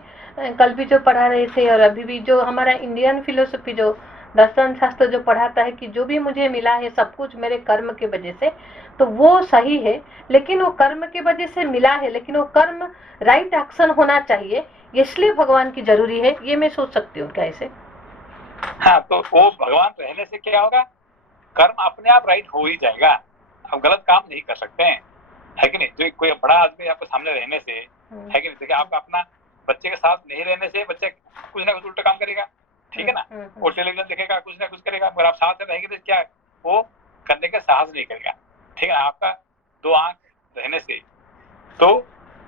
कल भी जो पढ़ा रहे थे और अभी भी जो हमारा इंडियन फिलोसफी जो दर्शन शास्त्र जो पढ़ाता है कि जो भी मुझे मिला है सब कुछ मेरे कर्म की वजह से, तो वो सही है, लेकिन वो कर्म की वजह से मिला है, लेकिन वो कर्म राइट एक्शन होना चाहिए, इसलिए भगवान की जरूरी है, ये मैं सोच सकती हूँ क्या ऐसे? हाँ, तो वो भगवान रहने से क्या होगा, कर्म अपने आप राइट हो ही जाएगा, आप गलत काम नहीं कर सकते हैं, है कि नहीं। जो कोई बड़ा आदमी आपके सामने रहने से, है कि नहीं, देखिए आप अपना बच्चे के साथ नहीं रहने से बच्चा कुछ ना कुछ उल्टा काम करेगा, ठीक है ना। वो टेलीविजन देखेगा, कुछ ना कुछ करेगा, अगर आप साथ में रहेंगे तो क्या वो करने का साहस नहीं करेगा, ठीक है। आपका 2 आंख रहने से तो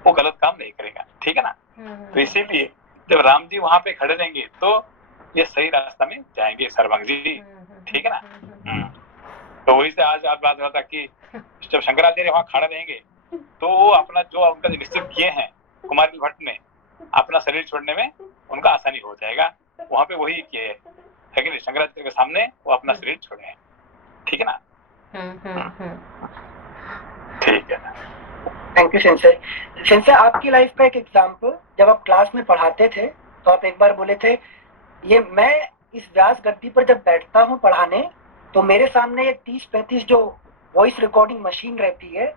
वो गलत काम नहीं करेगा, ठीक है ना। तो इसीलिए जब राम जी वहां पे खड़े रहेंगे तो ये सही रास्ता में जाएंगे सर्वांग जी, ठीक है ना। तो वही से आज आप बात था कि जब शंकराचार्य वहां खड़े रहेंगे तो वो अपना जो उनका निश्चित किए हैं कुमारिल भट्ट ने अपना शरीर छोड़ने में उनका आसानी हो जाएगा, वहां पे वही किए है कि नहीं, शंकराचार्य के सामने वो अपना शरीर छोड़े हैं, ठीक है ना। ठीक है, थैंक यू सेंसर। सेंसर, आपकी लाइफ का एक एग्जाम्पल, जब आप क्लास में पढ़ाते थे तो आप एक बार बोले थे, ये मैं इस व्यास गद्दी पर जब बैठता हूँ पढ़ाने तो मेरे सामने ये 30-35 जो वॉइस रिकॉर्डिंग मशीन रहती है,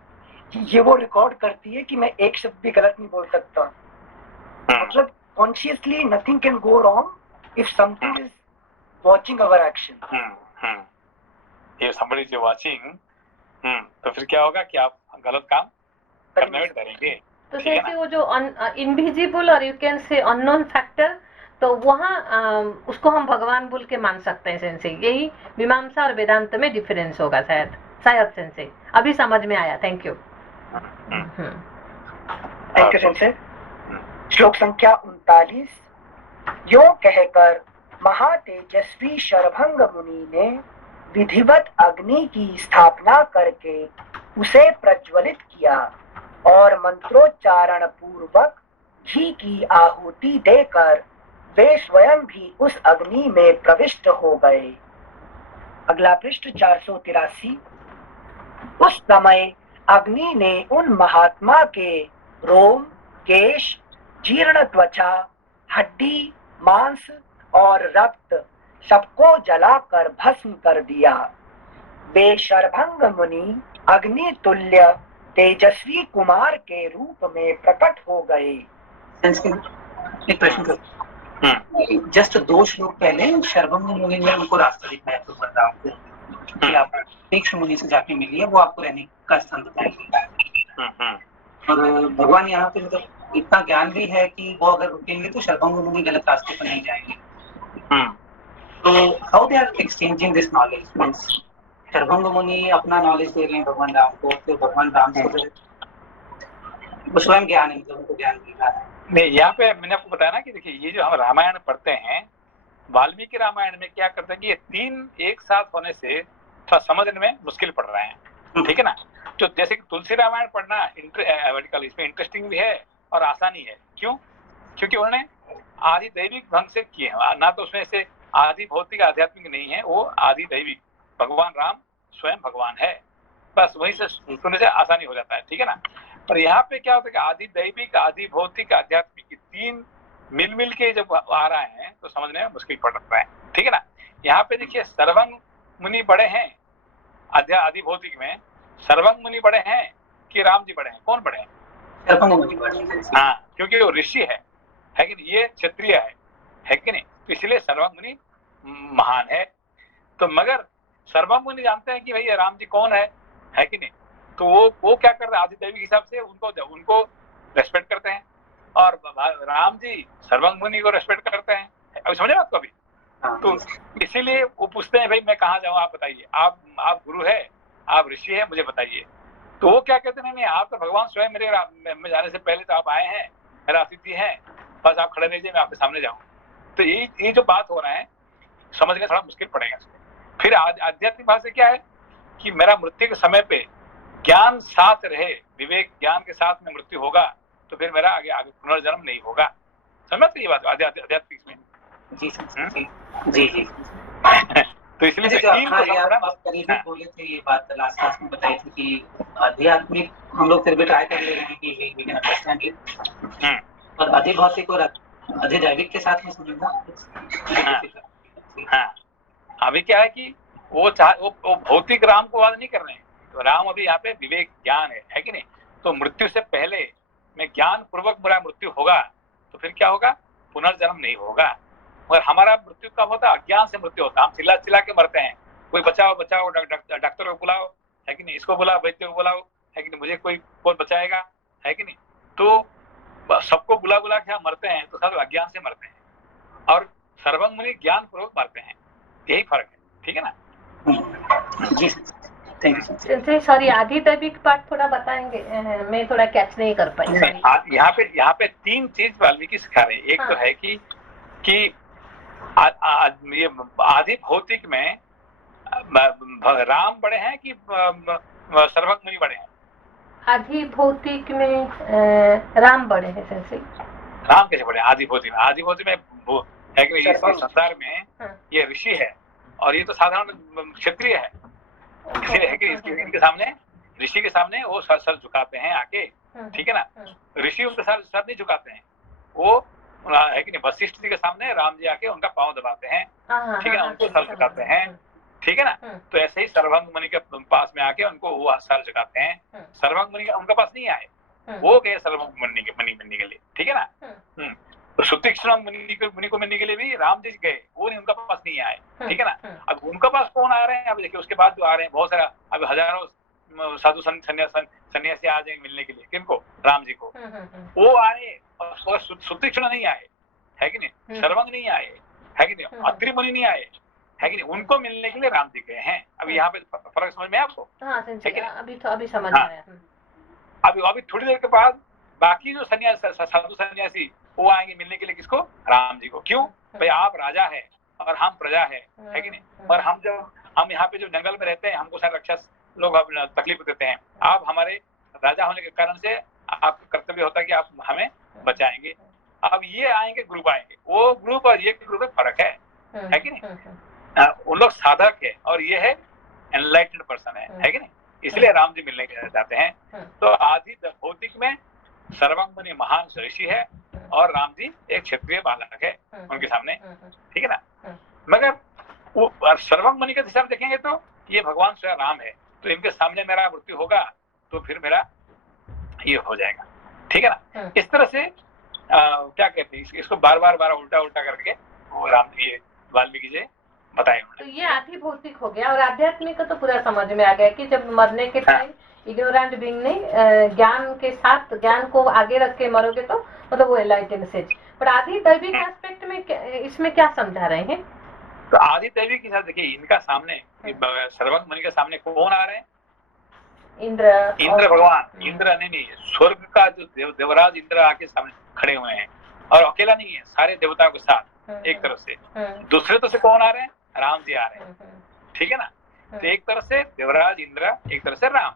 ये वो रिकॉर्ड करती है कि मैं एक शब्द भी गलत नहीं बोल सकता। मतलब consciously nothing can go wrong if something is watching our action. ये somebody is watching, तो फिर क्या होगा कि आप गलत काम करने में डरेंगे। तो जैसे वो जो इनविजिबल और you can say unknown factor, तो वहाँ उसको हम भगवान बोल के मान सकते हैं सेंसे। यही मीमांसा और वेदांत में डिफरेंस होगा शायद सेंसे, अभी समझ में आया। Thank you. Thank you sense. श्लोक संख्या 39। यो कहकर महातेजस्वी शरभंग मुनि ने विधिवत अग्नि की स्थापना करके उसे प्रज्वलित किया और मंत्रोच्चारण पूर्वक घी की आहुति देकर वे स्वयं भी उस अग्नि में प्रविष्ट हो गए। अगला पृष्ठ 483। उस समय अग्नि ने उन महात्मा के रोम, केश, जीर्ण त्वचा, हड्डी, मांस और रक्त सबको जलाकर भस्म कर दिया। वे शरभंग मुनि अग्नि तुल्य तेजस्वी कुमार के रूप में प्रकट हो गए। एक प्रश्न जस्ट 2 श्लोक पहले शरभंग मुनि ने उनको रास्ता दिखाया तो बताओ कि आप तीक्ष्ण मुनि से जाके मिलिए, वो आपको रहने का स्थान बताएंगे। और भगवान यहाँ पे मतलब इतना ज्ञान भी है कि वो अगर रुकेंगे तो शरभंग मुनि गलत रास्ते पर नहीं जाएंगे। तो how they are exchanging this knowledge? Means Sharabhang मुनि अपना नॉलेज दे रहे हैं भगवान राम को, फिर भगवान राम से वो स्वयं ज्ञान है, मतलब उनको ज्ञान मिल रहा है। नहीं, यहाँ पे मैंने आपको बताया ना कि देखिए ये जो हम रामायण पढ़ते हैं, वाल्मीकि रामायण में क्या करते हैं कि ये 3 एक साथ होने से थोड़ा समझने में मुश्किल पड़ रहे हैं, ठीक है ना। तो जैसे कि तुलसी रामायण पढ़ना इसमें इंटरेस्टिंग भी है और आसानी है। क्यों? क्योंकि उन्होंने आदि दैविक ढंग से किए हैं, ना तो उसमें से आदि भौतिक आध्यात्मिक नहीं है, वो आदि दैविक भगवान राम स्वयं भगवान है, बस वहीं से सुनने से आसानी हो जाता है, ठीक है ना। पर यहाँ पे क्या होता है कि आदि दैविक, आदि भौतिक, आध्यात्मिक 3 मिल के जब आ रहे हैं तो समझने में मुश्किल पड़ रहा है, ठीक है ना। यहाँ पे देखिए सर्वंग मुनि बड़े हैं आदि भौतिक में, सर्वंग मुनि बड़े हैं कि राम जी बड़े हैं? कौन बड़े हैं? सर्वंग मुनि बड़े हैं। हाँ, क्योंकि वो ऋषि है कि नहीं, ये क्षत्रिय है कि नहीं, तो इसलिए सर्वंग मुनि महान है। तो मगर सर्वंग मुनि जानते हैं कि भैया राम जी कौन है कि नहीं, तो वो क्या कर रहे हैं, आदि दैविक हिसाब से उनको रेस्पेक्ट करते हैं और राम जी सर्वंग मुनि को रेस्पेक्ट करते हैं। अभी समझे आपको? अभी तो इसीलिए वो पूछते हैं भाई मैं कहाँ जाऊँ, आप बताइए, आप गुरु है, आप ऋषि है, मुझे बताइए। तो वो क्या कहते हैं, नहीं आप तो भगवान स्वयं मेरे मैं जाने से पहले तो आप आए हैं, मेरा अतिथि हैं, बस आप खड़े रहिए, मैं आपके सामने जाऊँ। तो ये जो बात हो रहा है समझने थोड़ा मुश्किल पड़ेगा। फिर आध्यात्मिक भाव से क्या है कि मेरा मृत्यु के समय पे ज्ञान साथ रहे, विवेक ज्ञान के साथ में मृत्यु होगा तो फिर मेरा आगे पुनर्जन्म नहीं होगा। समझ ये बात आध्यात्मिक में? जी तो इसलिए बोले थे ये बात लास्ट में बताई थी कि आध्यात्मिक हम लोग फिर भी ट्राई कर ले रहे हैं कि वी कैन अंडरस्टैंड इट, और अधिभौतिक और अधिदैविक के साथ में समझना। हाँ, अभी क्या है कि वो भौतिक राम को वाद नहीं कर रहे हैं, तो राम अभी यहाँ पे विवेक ज्ञान है कि नहीं। तो मृत्यु से पहले में ज्ञान पूर्वक मेरा मृत्यु होगा तो फिर क्या होगा, पुनर्जन्म नहीं होगा। मगर हमारा मृत्यु कब होता है, अज्ञान से मृत्यु होता है, हम चिल्ला के मरते हैं, कोई बचाओ डॉक्टर को बुलाओ, है कि नहीं, इसको बुलाओ, वैद्य को बुलाओ, है कि नहीं, मुझे कौन बचाएगा, है कि नहीं। तो सबको बुला के हम मरते हैं तो सब अज्ञान से मरते हैं, और सर्वंग मुनि ज्ञान पूर्वक मरते हैं, यही फर्क है, ठीक है ना। जी सॉरी, आदि दैविक पार्ट थोड़ा बताएंगे, मैं थोड़ा कैच नहीं कर पाई। यहाँ पे 3 चीज वाल्मीकि सिखा रहे हैं। एक तो है कि ये आदि भौतिक में राम बड़े हैं कि सर्वंग मुनि बड़े हैं? आदि भौतिक में राम बड़े हैं। जैसे राम कैसे बड़े? आदि भौतिक में है कि इस संसार में ये ऋषि है और ये तो साधारण क्षत्रिय है, इसलिए है कि इनके सामने, ऋषि के सामने वो सर झुकाते हैं आके, ठीक है ना। ऋषि उनके सर नहीं झुकाते हैं, वो है कि नहीं, वशिष्ठ जी के सामने राम जी आके उनका पांव दबाते हैं, ठीक है ना, उनको सर झुकाते हैं, ठीक है ना। तो ऐसे ही सर्वंग मुनि के पास में आके उनको वो सर झुकाते हैं। सर्वंग मुनि उनके पास नहीं आए, वो गए सर्वंग मुनि बनने के लिए, ठीक है ना। तो सुतीक्ष्ण मुनि को मिलने के लिए भी राम जी गए, वो नहीं, उनका पास नहीं आए, ठीक है ना। अब उनका पास कौन आ रहे हैं, अब देखिए उसके बाद जो आ रहे हैं बहुत सारा, अब हजारों साधु सन्यासी आ जाएंगे मिलने के लिए, किनको, राम जी को। वो आए और सुतीक्ष्ण नहीं आए, है कि नहीं, सर्वंग नहीं आए, है कि नहीं, अत्रि मुनि नहीं आए, है कि नहीं, उनको मिलने के लिए राम जी गए हैं। अब यहाँ पे फर्क समझ में आपको? अभी समझ आया। अभी थोड़ी देर के बाद बाकी जो साधु सन्यासी वो आएंगे मिलने के लिए किसको? राम जी को। क्यों? भाई आप राजा है और हम प्रजा है कि नहीं? और हम यहाँ पे जो जंगल में रहते हैं, हमको सारे राक्षस लोग तकलीफ देते हैं, आप हमारे राजा होने के कारण से आपका कर्तव्य होता है कि आप हमें बचाएंगे। अब ये आएंगे, ग्रुप आएंगे, वो ग्रुप और ये ग्रुप में फर्क है कि नहीं? उन लोग साधक है और ये है एनलाइटेंड पर्सन है कि नहीं? इसलिए राम जी मिलने जाते हैं। तो आदि भौतिक में सर्वंग मुनि महान ऋषि है और राम जी एक क्षत्रिय बालक है उनके सामने, ठीक है ना? मगर वो सर्वंग मुनि के हिसाब देखेंगे तो ये भगवान स्वयं राम है, तो इनके सामने मेरा मृत्यु होगा तो फिर मेरा ये हो जाएगा, ठीक है ना? इस तरह से क्या कहते हैं, इसको बार बार उल्टा करके वो राम जी वाल्मीकि जी बताए। तो ये आदि भौतिक हो गया। और आध्यात्मिक का तो पूरा समझ में आ गया कि जब मरने के टाइम इग्नोरेंट बीइंग नहीं, ज्ञान के साथ ज्ञान को आगे रख के मरोगे तो मतलब वो एनलाइटेंड स्टेज। पर आदि दैविक एस्पेक्ट में इसमें क्या समझा रहे हैं? तो आदि दैविक के साथ देखिए, इनका सामने सर्वंग मुनि के सामने कौन आ रहे हैं? इंद्र भगवान। इंद्र नहीं, स्वर्ग का जो देवराज इंद्र आके सामने खड़े हुए हैं, और अकेला नहीं है, सारे देवताओं के साथ एक तरफ से। दूसरे तरफ से कौन आ रहे हैं? राम जी आ रहे हैं, ठीक है ना? तो एक तरफ से देवराज इंद्र, एक तरफ से राम।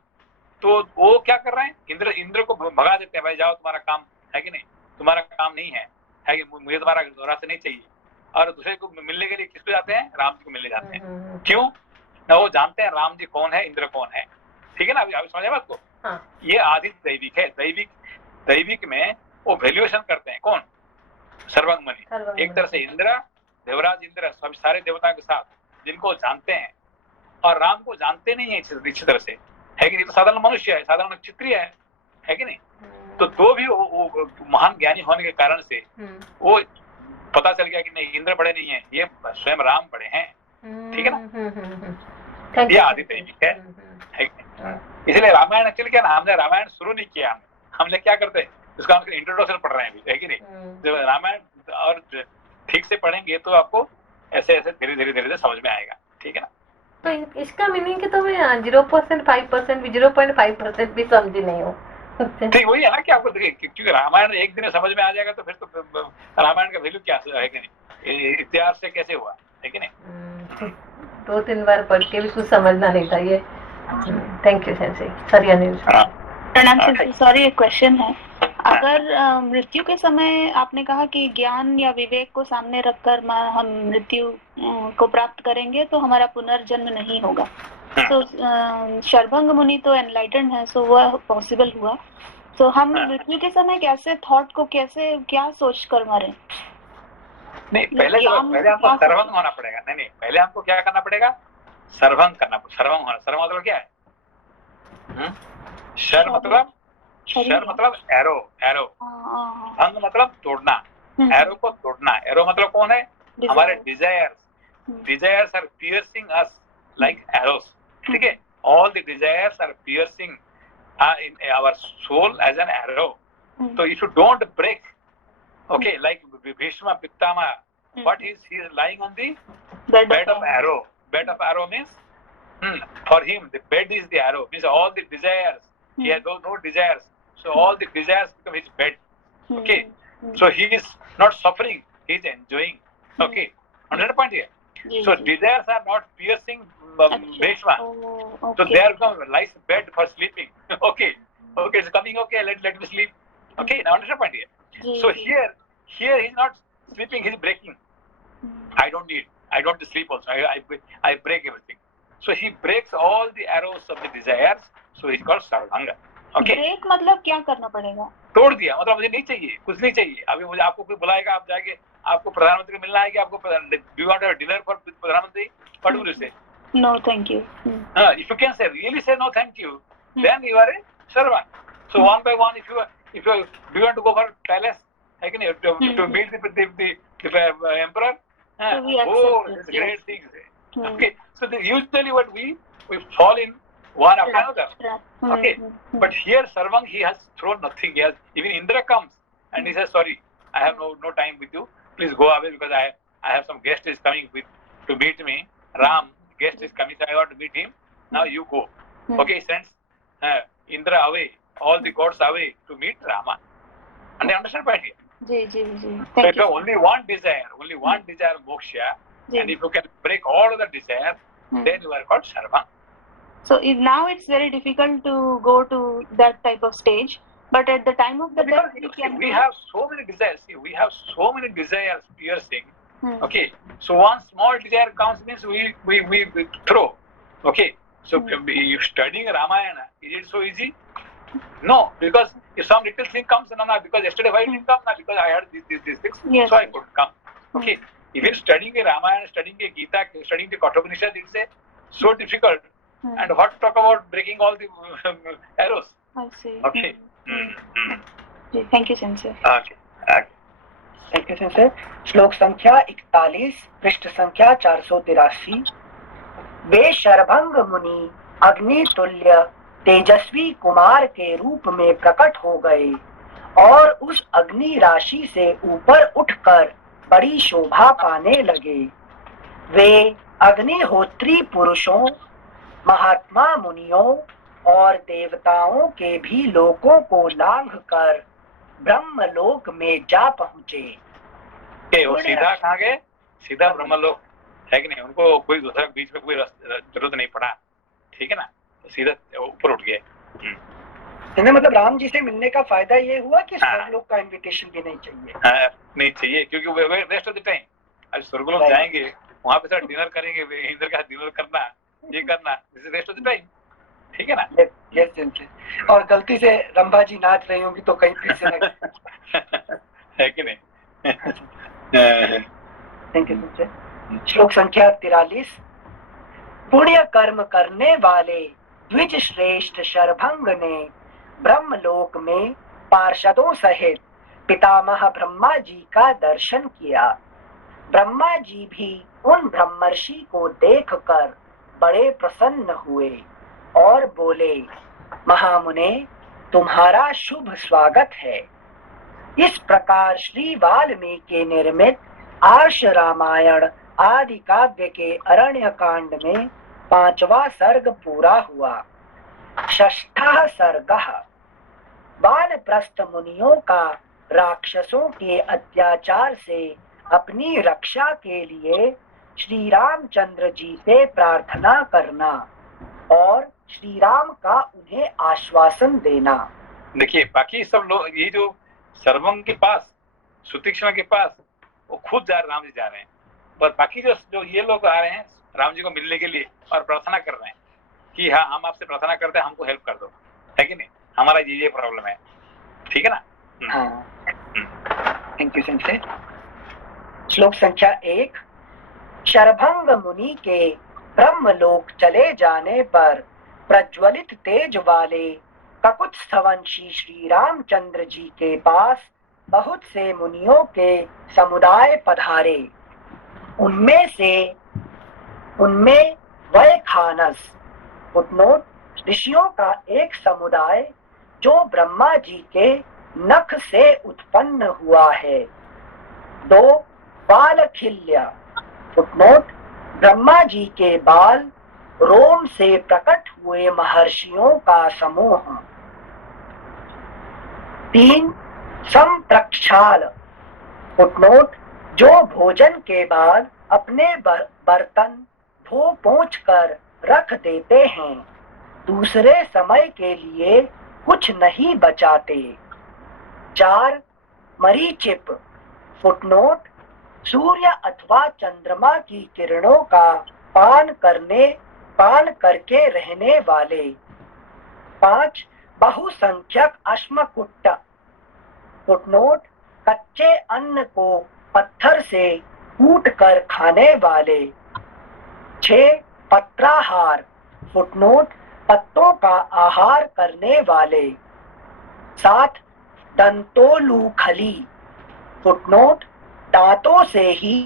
तो वो क्या कर रहे हैं? इंद्र को भगा देते हैं, भाई जाओ, तुम्हारा काम है कि नहीं, तुम्हारा काम नहीं है कि मुझे तुम्हारा रास्ता नहीं चाहिए। और दूसरे को मिलने के लिए किसको जाते हैं? राम जी को मिलने जाते हैं। क्यों? ना वो जानते हैं राम जी कौन है, इंद्र कौन है, ठीक है ना? अभी समझे बात को? ये आदि दैविक है। दैविक में वो वैल्यूएशन करते हैं कौन? सर्वंग मुनि। एक तरह से इंद्र, देवराज इंद्र, सब सारे देवताओं के साथ जिनको जानते हैं, और राम को जानते नहीं है इसी तरह से, है कि नहीं? तो साधारण मनुष्य है, साधारण क्षत्रिय है कि नहीं? तो भी वो महान ज्ञानी होने के कारण से वो पता चल गया कि नहीं, इंद्र बड़े नहीं है, ये स्वयं राम बड़े हैं, ठीक है ना? ये आदि दैविक है कि नहीं? इसलिए रामायण एक्चुअली क्या ना, हमने रामायण शुरू नहीं किया, हमने क्या करते हैं, उसका हम इंट्रोडक्शन पढ़ रहे हैं अभी, है कि नहीं? जब रामायण और ठीक से पढ़ेंगे तो आपको ऐसे धीरे समझ में आएगा, ठीक है ना? तो इसका मीनिंग कि तो मैं 0%, 5% भी 0.5% भी समझी नहीं हूँ। ठीक वही है ना कि आपको देखिए, क्योंकि रामायण एक दिन समझ में आ जाएगा तो फिर तो रामायण का वैल्यू क्या है कि नहीं? इतिहास से कैसे हुआ, है कि नहीं? 2-3 बार पढ़ के भी कुछ समझना नहीं था ये। Thank you sensi. Sorry Anil. प्रणाम सेंसी, सॉरी एक क्वेश्चन है। अगर मृत्यु के समय आपने कहा कि ज्ञान या विवेक को सामने रखकर हम मृत्यु को प्राप्त करेंगे तो हमारा पुनर्जन्म नहीं होगा, तो सर्वंग मुनि तो एनलाइटेंड है, सो वह पॉसिबल हुआ। तो हम मृत्यु के समय कैसे थॉट को क्या सोच कर मरे? नहीं, पहले आपको सर्वंग होना पड़ेगा। नहीं, पहले आपको क्या करना पड़ेगा? सर्वंग करना। सर्वंग होना, सर्व मतलब क्या है? शर मतलब एरो, अंग मतलब तोड़ना, एरो को तोड़ना। एरो मतलब कौन है? हमारे desires are piercing us like arrows, ठीक है? All the desires are piercing in our soul as an arrow. तो if you don't break, okay, like Bhishma Pitama, what he is lying on the bed of arrow. Bed of arrow means for him the bed is the arrow, means all the desires, he has no desires, so all the desires become his bed, okay? So he is not suffering, he is enjoying, okay? Understand the point here? So desires are not piercing Bhishma, so there comes a nice bed for sleeping. Okay, it's coming, okay, let me sleep, okay? Now understand the point here? So here he's not sleeping, he's breaking. I don't to sleep also. I break everything. So he breaks all the arrows of the desires. So he's called Sarvanga. Okay. Break मतलब क्या करना पड़ेगा? तोड़ दिया, मतलब मुझे नहीं चाहिए, कुछ नहीं चाहिए। अभी मुझे आपको कोई बुलाएगा, आप जाके आपको प्रधानमंत्री मिलना है कि आपको do you want to have dinner for प्रधानमंत्री? What will you say? No, thank you. If you can really say no, thank you, then you are a servant. So one by one, if you do you want to go for palace, to meet the emperor? It's great things. Okay, so usually what we fall in one after another. Okay, but here Sarvang, he has thrown nothing. He has, even Indra comes and he says, sorry, I have no time with you. Please go away because I have some guest is coming to meet me. Ram, guest is coming, so I want to meet him. Now you go. Okay, sends Indra away, all the gods away to meet Rama. And they understand point here. जी जी जी, So thank if you you. have only one desire moksha, जी. and if you can break all of the desires, then you are called Sarvang. So now it's very difficult to go to that type of stage, but at the time of the death we can We do. have so many desires. See, we have so many desires piercing. Hmm. Okay, so one small desire comes means we throw. Okay, so if studying Ramayana, is it so easy? No, because if some little thing comes, no, because yesterday why didn't come? No, because I had these things, Yes. so I couldn't come. Okay, even studying the Ramayana, studying the Gita, studying the Kathopanishad, it's so difficult. And what to talk about breaking all the arrows? I see. Okay. जी, thank you sensei. Okay. Thank you sensei. श्लोक संख्या 41, पृष्ठ संख्या 483। वे शरभंग मुनि अग्नि तुल्य तेजस्वी कुमार के रूप में प्रकट हो गए और उस अग्नि राशि से ऊपर उठकर बड़ी शोभा पाने लगे। वे अग्निहोत्री पुरुषों, महात्मा मुनियों और देवताओं के भी लोकों को लांघकर ब्रह्मलोक में जा पहुंचे। वो सीधा कहाँ गए? सीधा ब्रह्मलोक, है कि नहीं? उनको कोई दूसरा बीच में कोई जरूरत नहीं पड़ा, ठीक है ना? तो सीधा ऊपर उठ गए। मतलब राम जी से मिलने का फायदा ये हुआ कि स्वर्गलोक का इनविटेशन भी नहीं चाहिए। नहीं चाहिए, क्योंकि रेस्ट ऑफ द टाइम आज स्वर्गलोक जाएंगे, वहाँ पे सर डिनर करेंगे, इंद्र का डिनर करना, ये करना, this is rest of the time, ठीक है ना? Yes sensor. और गलती से रंभा जी नाच रही होंगी तो कहीं फिर से है कि नहीं? Thank you sensei. श्लोक संख्या 43। पुण्य कर्म करने वाले द्विज श्रेष्ठ शरभंग ने ब्रह्मलोक में पार्षदों सहित पितामह ब्रह्मा जी का दर्शन किया। ब्रह्मा जी भी उन ब्रह्मर्षि को देखकर बड़े प्रसन्न हुए और बोले, महामुने, तुम्हारा शुभ स्वागत है। इस प्रकार श्री वाल्मीकि निर्मित आर्ष रामायण आदि काव्य के अरण्य कांड में 5वां सर्ग पूरा हुआ। षष्ठः सर्गः। वानप्रस्थ मुनियों का राक्षसों के अत्याचार से अपनी रक्षा के लिए श्री रामचंद्र जी से प्रार्थना करना और श्री राम का उन्हें आश्वासन देना। देखिए, बाकी सब लोग, ये जो सर्वंग के पास, सुतीक्ष्ण के पास, वो खुद राम जी जा रहे हैं, पर बाकी जो ये लोग आ रहे हैं राम जी को मिलने के लिए और प्रार्थना कर रहे हैं कि हाँ, हम आपसे प्रार्थना करते हैं, हमको हेल्प कर दो, है कि नहीं? हमारा ये प्रॉब्लम है, ठीक है ना? हाँ, थैंक यू सेंसर। श्लोक संख्या 1। शरभंग मुनि के ब्रह्मलोक चले जाने पर प्रज्वलित तेज वाले ककुत्स्थवंशी श्री रामचंद्र जी के पास बहुत से मुनियों के समुदाय पधारे। उनमें वैखानस, फुटनोट, ऋषियों का एक समुदाय जो ब्रह्मा जी के नख से उत्पन्न हुआ है। 2 बालखिल्य, फुटनोट, ब्रह्मा जी के बाल रोम से प्रकट हुए महर्षियों का समूह। 3 संप्रक्षाल, फुटनोट, जो भोजन के बाद अपने बर्तन धो पोंछ कर रख देते हैं, दूसरे समय के लिए कुछ नहीं बचाते। 4 मरीचिप, फुटनोट, सूर्य अथवा चंद्रमा की किरणों का पान करके रहने वाले। 5 बहुसंख्यक अश्मकुट्ट, फुटनोट, कच्चे अन्न को पत्थर से कूट कर खाने वाले। 6 पत्राहार, फुटनोट, पत्तों का आहार करने वाले। 7 दंतोलूखली, फुटनोट, दांतों से ही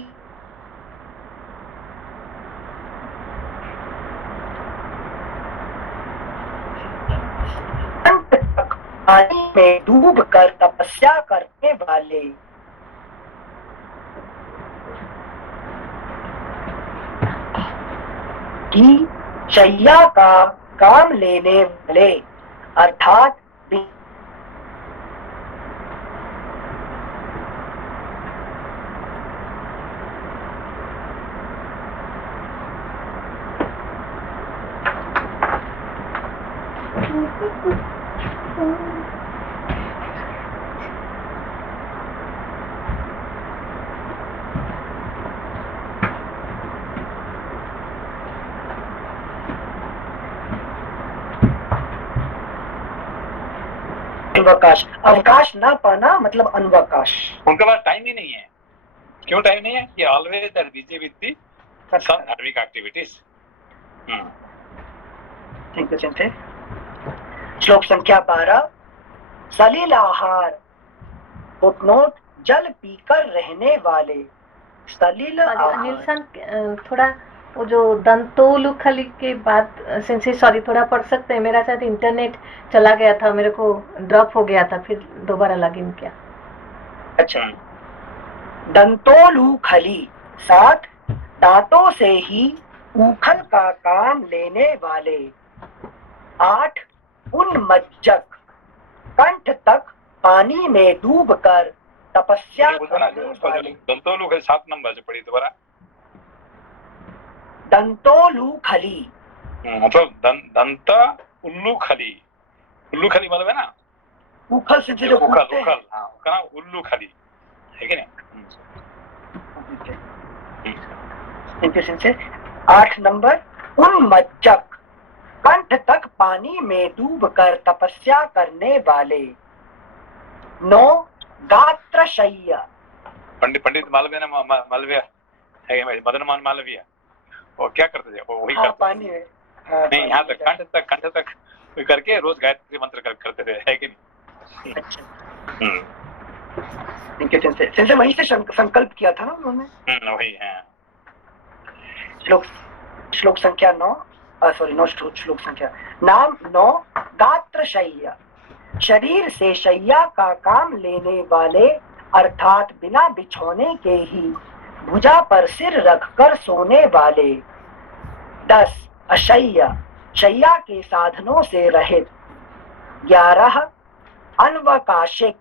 पानी में डूब कर तपस्या करने वाले। की शैया का काम लेने वाले, अर्थात अवकाश, अवकाश ना पाना मतलब अनवकाश। उनके पास टाइम ही नहीं है। क्यों टाइम नहीं है? कि always are busy with the some धार्मिक एक्टिविटीज। Thank you Chinte. श्लोक संख्या 12। सलिल आहार, फुटनोट जल पीकर रहने वाले। सलिल अनिल आहार, सन थोड़ा वो जो दंतोलुखली के बाद सेंसे सॉरी थोड़ा पढ़ सकते हैं? मेरा शायद इंटरनेट चला गया था, मेरे को ड्रॉप हो गया था, फिर दोबारा लॉगिन किया। अच्छा। दंतोलुखली, 7 दांतों से ही उखल का काम लेने वाले। 8 उन्मज्जक, कंठ तक पानी में डूबकर तपस्या करने वाले। दंतोलुख 7 नंबर जो पढ़ी दोबारा। दंतोलुखली मतलब दंत उल्लू खली। उल्लू खली मतलब है ना उखल से जो उखल कूदते हैं। उखल, हाँ उसका नाम उल्लू खली है कि नहीं? फिर से 8 नंबर उन्मज्जक, कंठ तक पानी में डूबकर तपस्या करने वाले। 9 गात्रशय्या, पंडित मालवीय ना मालवीय है, मदन मालवीय, वो क्या करते थे? वो वही हाँ, करते पानी थे। में, हाँ, नहीं, यहाँ तक कंठ तक करके रोज गायत्री मंत्र करते थे, है कि नहीं? अच्छा, सिंसे वहीं से संकल्प किया था ना उन्होंने। वही है। श्लोक संख्या 9, सॉरी 9 श्लोक संख्या। नाम 9 गात्रशय्या, शरीर से शैया का काम लेने वाले, अर्थात बिना बिछोने के ही भुजा पर सिर रखकर सोने वाले। 10 अशय्या, शैया के साधनों से रहित। 11 अनवकाशिक,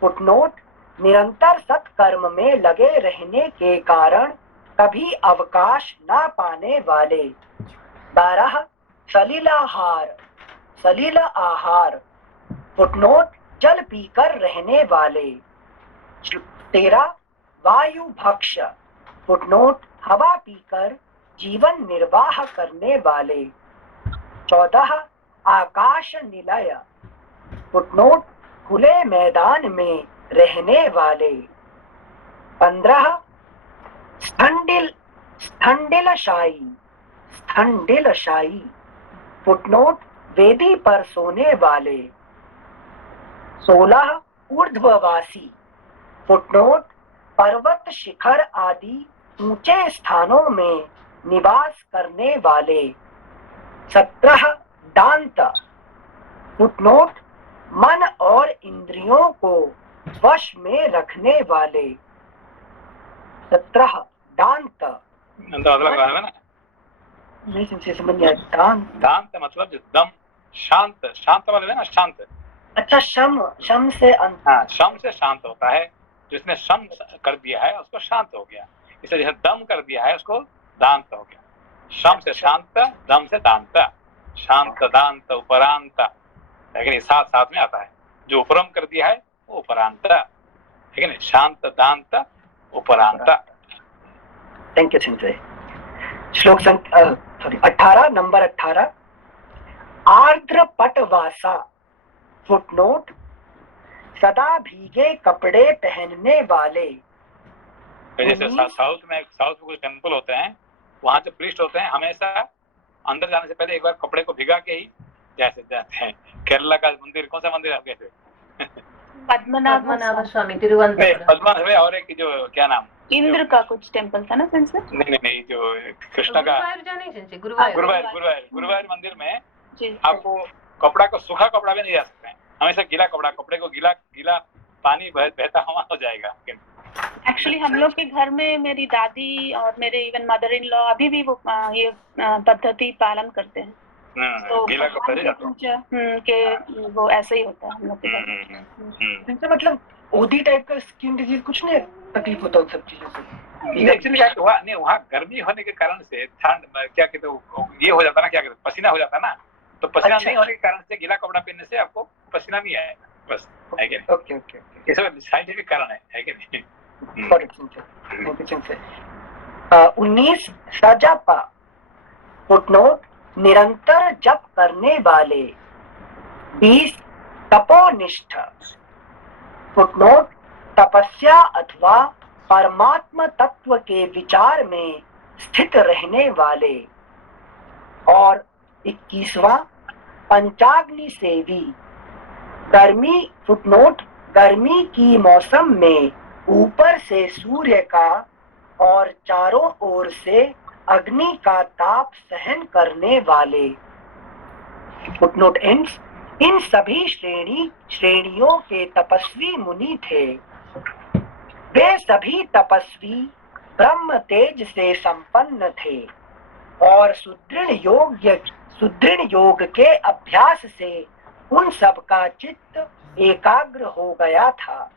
फुटनोट निरंतर सत्कर्म में लगे रहने के कारण कभी अवकाश ना पाने वाले। 12 सलिलाहार, सलिल आहार, फुटनोट जल पीकर रहने वाले। 13 वायु भक्ष, फुटनोट हवा पीकर जीवन निर्वाह करने वाले। 14 आकाश निलय, फुटनोट खुले मैदान में रहने वाले। 15 स्थंडिलशाही, स्थंडिलशाही, फुटनोट वेदी पर सोने वाले। 16 ऊर्ध्ववासी, फुटनोट पर्वत शिखर आदि ऊंचे स्थानों में निवास करने वाले। 17 दांत, फुटनोट मन और इंद्रियों को वश में रखने वाले। 17 दांत मतलब है ना, नहीं समझ नहीं आया। दांत, दांत मतलब जो दम, शांत, शांत मतलब है ना, शांत। अच्छा, शम से हाँ, शम से शांत होता है। जिसने शम कर दिया है उसको शांत हो गया। इसे जैसे दम कर दिया है उसको दांत हो गया। शम से शांत, दम से दांत। शांत, दांत, उपरांत, लेकिन साथ साथ में आता है। जो उपरम कर दिया है वो उपरांत, ठीक है ना? शांत, दांत, उपरांत। Thank you Sanjay. श्लोक संख्या 18 नंबर 18 आर्द्र पटवासा, फुटनोट सदा भीगे कपड़े पहनने वाले। जैसे साउथ में कुछ टेम्पल होते हैं, वहाँ जो प्रीस्ट होते हैं हमेशा अंदर जाने से पहले एक बार कपड़े को भिगा के ही जैसे जाते हैं। केरला का मंदिर, कौन सा मंदिर है आपके? पद्मनाभ स्वामी तिरुवनंतपुरम। पद्मनाभ है, और एक जो क्या नाम, इंद्र का कुछ टेम्पल था ना सेंसर? नहीं, जो कृष्णा का गुरुवायूर मंदिर में आपको कपड़ा को सूखा कपड़ा भी नहीं जा सकते हैं, हमेशा गीला कपड़ा, कपड़े को गीला पानी बहता हुआ हो जाएगा। एक्चुअली हम लोग के घर में मेरी दादी और मेरे इवन मदर इन लॉ अभी भी वो ये पद्धति पालन करते हैं। तो गीला कपड़ा नहीं जाता के वो ऐसे ही होता है हम लोग के घर। मतलब ओदी टाइप का स्किन डिजीज कुछ नहीं तकलीफ होता उन सब चीजों से? एक्चुअली वहाँ गर्मी होने के कारण से ठंड क्या कहते ये हो जाता ना, क्या कहते पसीना हो जाता ना, तो पसीना अच्छा। नहीं होने के कारण से गीला कपड़ा पहनने से आपको पसीना नहीं आएगा, बस, है कि नहीं? ओके ओके ओके, इसमें साइंटिफिक कारण है कि नहीं? Got it Sinchan, thank you Sinchan. 19 सजापा फुटनोट निरंतर जप करने वाले। 20 तपोनिष्ठ फुटनोट तपस्या अथवा परमात्मा तत्व के विचार में स्थित रहने वाले। और 21वां पंचाग्नि सेवी। गर्मी फुटनोट गर्मी की मौसम में ऊपर से सूर्य का और चारों ओर से अग्नि का ताप सहन करने वाले। Footnote ends. इन सभी श्रेणियों के तपस्वी मुनि थे। वे सभी तपस्वी ब्रह्म तेज से संपन्न थे और सुदृढ़ योग के अभ्यास से उन सब का चित्त एकाग्र हो गया था।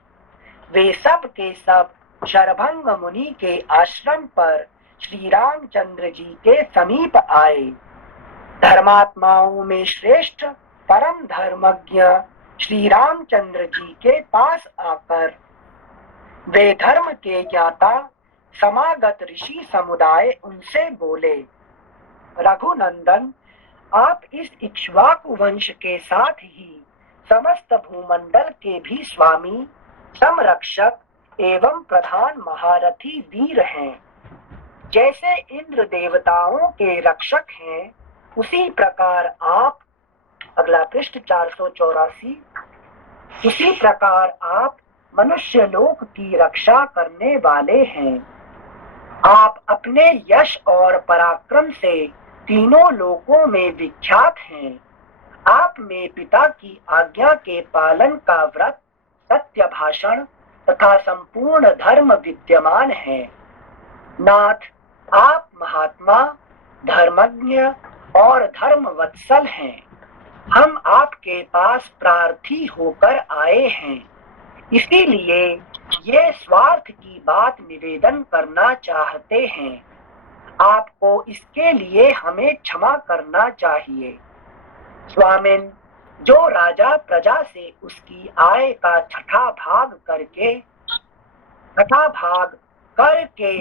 वे सब के सब शरभंग मुनि के आश्रम पर श्री रामचंद्र जी के समीप आए। धर्मात्माओं में श्रेष्ठ परम धर्मज्ञ श्री रामचंद्र जी के पास आकर वे धर्म के ज्ञाता समागत ऋषि समुदाय उनसे बोले, रघुनंदन, आप इस इक्ष्वाकु वंश के साथ ही समस्त भूमंडल के भी स्वामी, संरक्षक एवं प्रधान महारथी वीर हैं। जैसे इंद्र देवताओं के रक्षक हैं, उसी प्रकार आप, अगला पृष्ठ 484, उसी प्रकार आप मनुष्य लोक की रक्षा करने वाले हैं। आप अपने यश और पराक्रम से तीनों लोकों में विख्यात हैं। आप में पिता की आज्ञा के पालन का व्रत, सत्य भाषण तथा संपूर्ण धर्म विद्यमान है। नाथ, आप महात्मा, धर्मज्ञ और धर्म वत्सल हैं। हम आपके पास प्रार्थी होकर आए हैं, इसीलिए ये स्वार्थ की बात निवेदन करना चाहते हैं। आपको इसके लिए हमें क्षमा करना चाहिए। स्वामिन, जो राजा प्रजा से उसकी आय का छठा भाग कर के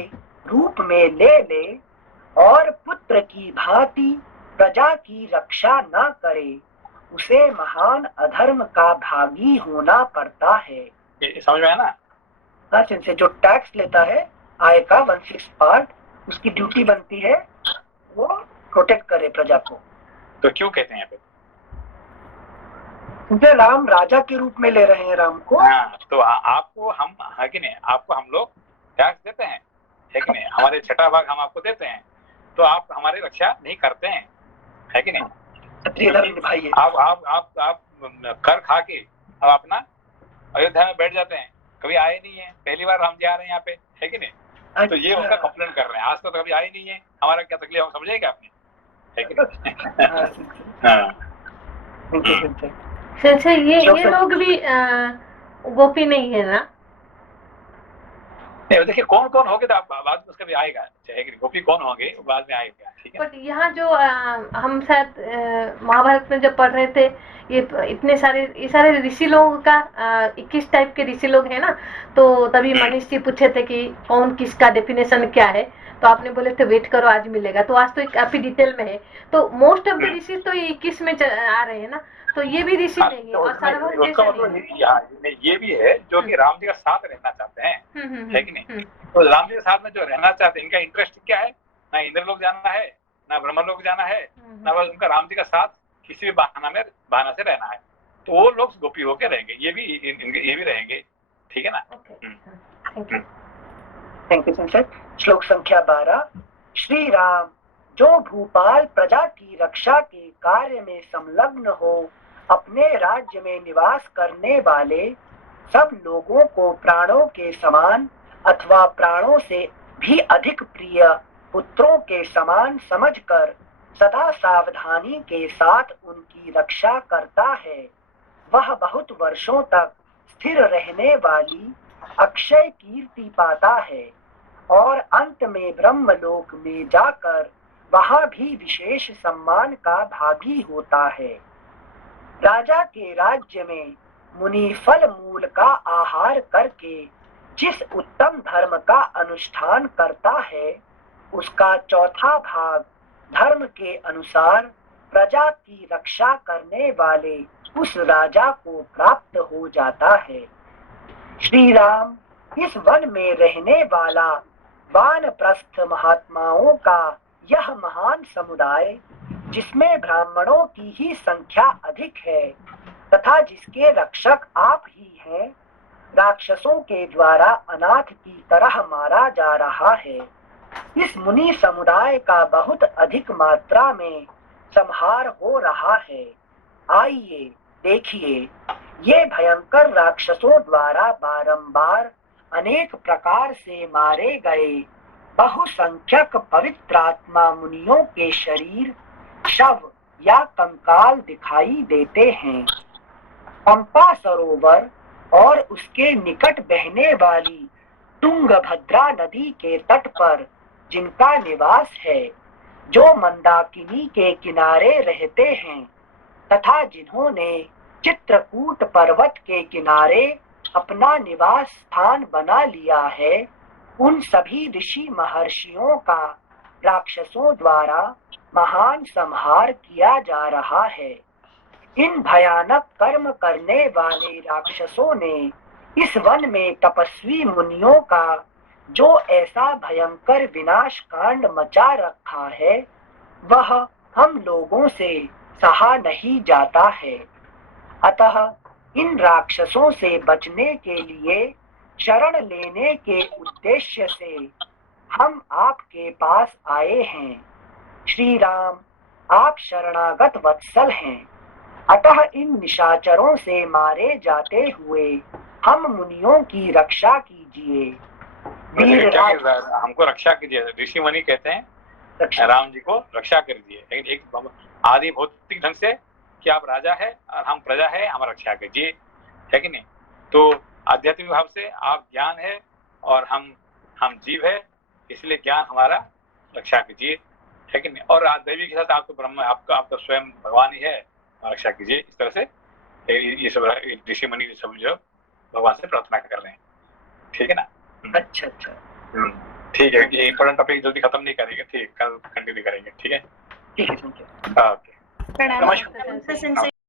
रूप में ले और पुत्र की भांति प्रजा की रक्षा न करे, उसे महान अधर्म का भागी होना पड़ता है। ये समझ में है ना? हाँ, जिनसे जो टैक्स लेता है आय का 1/6 पार्ट, उसकी ड्यूटी बनती है वो प्रोटेक्ट करे प्रजा को। तो क्यों कहते हैं यहाँ पे? क्योंकि राम राजा के रूप में ले रहे हैं राम को। हाँ, तो आपको हम, है कि नहीं, आपको हम लोग टैक्स देते हैं, है कि नहीं, हमारे छठा भाग हम आपको देते हैं, तो आप हमारी रक्षा नहीं करते हैं, है कि नहीं? आप कर खा के अब अपना अयोध्या में बैठ जाते हैं, कभी आए नहीं है, पहली बार राम जी आ रहे हैं यहाँ पे, है कि नहीं? तो ये उनका कंप्लेंट कर रहे हैं, आज तो कभी आए नहीं है, हमारा क्या तकलीफ हम समझेगा आपने, है कि नहीं? अच्छा, ये लोग भी गोपी नहीं है ना? नहीं, देखिए कौन कौन होंगे तो आप बाद में उसका भी आएगा, है कि नहीं? गोपी कौन होंगे वो बाद में आएगा, ठीक है? बट यहाँ जो हम शायद महाभारत में जब पढ़ रहे थे, ये सारे ऋषि लोगों का 21 टाइप के ऋषि लोग हैं ना, तो तभी मनीष जी पूछे थे कि कौन किसका डेफिनेशन क्या है, तो आपने बोले थे वेट करो आज मिलेगा, तो आज तो काफी डिटेल में है। तो मोस्ट ऑफ द ऋषि तो ये 21 में आ रहे हैं ना, तो ये भी ऋषि नहीं है और सार्वभौम जैसा नहीं। ये भी है जो कि राम जी का साथ रहना चाहते हैं, है कि नहीं? तो राम जी के साथ में जो रहना चाहते हैं, इनका इंटरेस्ट क्या है? ना इंद्र लोग जाना है, ना ब्रह्म लोग जाना है, ना बस उनका राम जी का साथ किसी भी बहाना से रहना है, तो वो लोग गोपी होकर रहेंगे, ये भी रहेंगे, ठीक है ना? थैंक यू संसद। श्लोक संख्या 12। श्री राम, जो भूपाल प्रजा की रक्षा के कार्य में संलग्न हो, अपने राज्य में निवास करने वाले सब लोगों को प्राणों के समान अथवा प्राणों से भी अधिक प्रिय पुत्रों के समान समझकर सदा सावधानी के साथ उनकी रक्षा करता है। वह बहुत वर्षों तक स्थिर रहने वाली अक्षय कीर्ति पाता है और अंत में ब्रह्मलोक में जाकर वहां भी विशेष सम्मान का भागी होता है। राजा के राज्य में मुनि फल मूल का आहार करके जिस उत्तम धर्म का अनुष्ठान करता है, उसका चौथा भाग धर्म के अनुसार प्रजा की रक्षा करने वाले उस राजा को प्राप्त हो जाता है। श्री राम इस वन में रहने वाला वानप्रस्थ महात्माओं का यह महान समुदाय, जिसमें ब्राह्मणों की ही संख्या अधिक है तथा जिसके रक्षक आप ही हैं, राक्षसों के द्वारा अनाथ की तरह मारा जा रहा है। इस मुनि समुदाय का बहुत अधिक मात्रा में संहार हो रहा है। आइए देखिए, ये भयंकर राक्षसों द्वारा बारंबार अनेक प्रकार से मारे गए बहुसंख्यक पवित्रात्मा मुनियों के शरीर शव या कंकाल दिखाई देते हैं। पंपा सरोवर और उसके निकट बहने वाली तुंगभद्रा नदी के तट पर जिनका निवास है, जो मंदाकिनी के किनारे रहते हैं तथा जिन्होंने चित्रकूट पर्वत के किनारे अपना निवास स्थान बना लिया है, उन सभी ऋषि महर्षियों का राक्षसों द्वारा महान संहार किया जा रहा है। इन भयानक कर्म करने वाले राक्षसों ने इस वन में तपस्वी मुनियों का जो ऐसा भयंकर विनाश कांड मचा रखा है, वह हम लोगों से सहा नहीं जाता है। अतः इन राक्षसों से बचने के लिए शरण लेने के उद्देश्य से हम आपके पास आए हैं। श्री राम, आप शरणागत वत्सल हैं, अतः इन निशाचरों से मारे जाते हुए हम मुनियों की रक्षा कीजिए। हमको रक्षा कीजिए। ऋषि मुनि कहते हैं राम जी को रक्षा कर दिए, लेकिन एक आदि भौतिक ढंग से कि आप राजा है और हम प्रजा है, हमारा रक्षा कीजिए, है कि नहीं। तो आध्यात्मिक भाव से आप ज्ञान है और हम जीव है, इसलिए ज्ञान हमारा रक्षा कीजिए, है कि नहीं। और देवी के साथ आप तो ब्रह्म, आपका स्वयं भगवान ही है, रक्षा कीजिए। इस तरह से ये सब ऋषि मुनि सब जो भगवान से प्रार्थना कर रहे हैं, ठीक है ना। अच्छा अच्छा, ठीक है। ये इंपॉर्टेंट टॉपिक जल्दी खत्म नहीं करेंगे, ठीक, कल कंटिन्यू करेंगे, ठीक है। ठीक है। ओके, प्रणाम।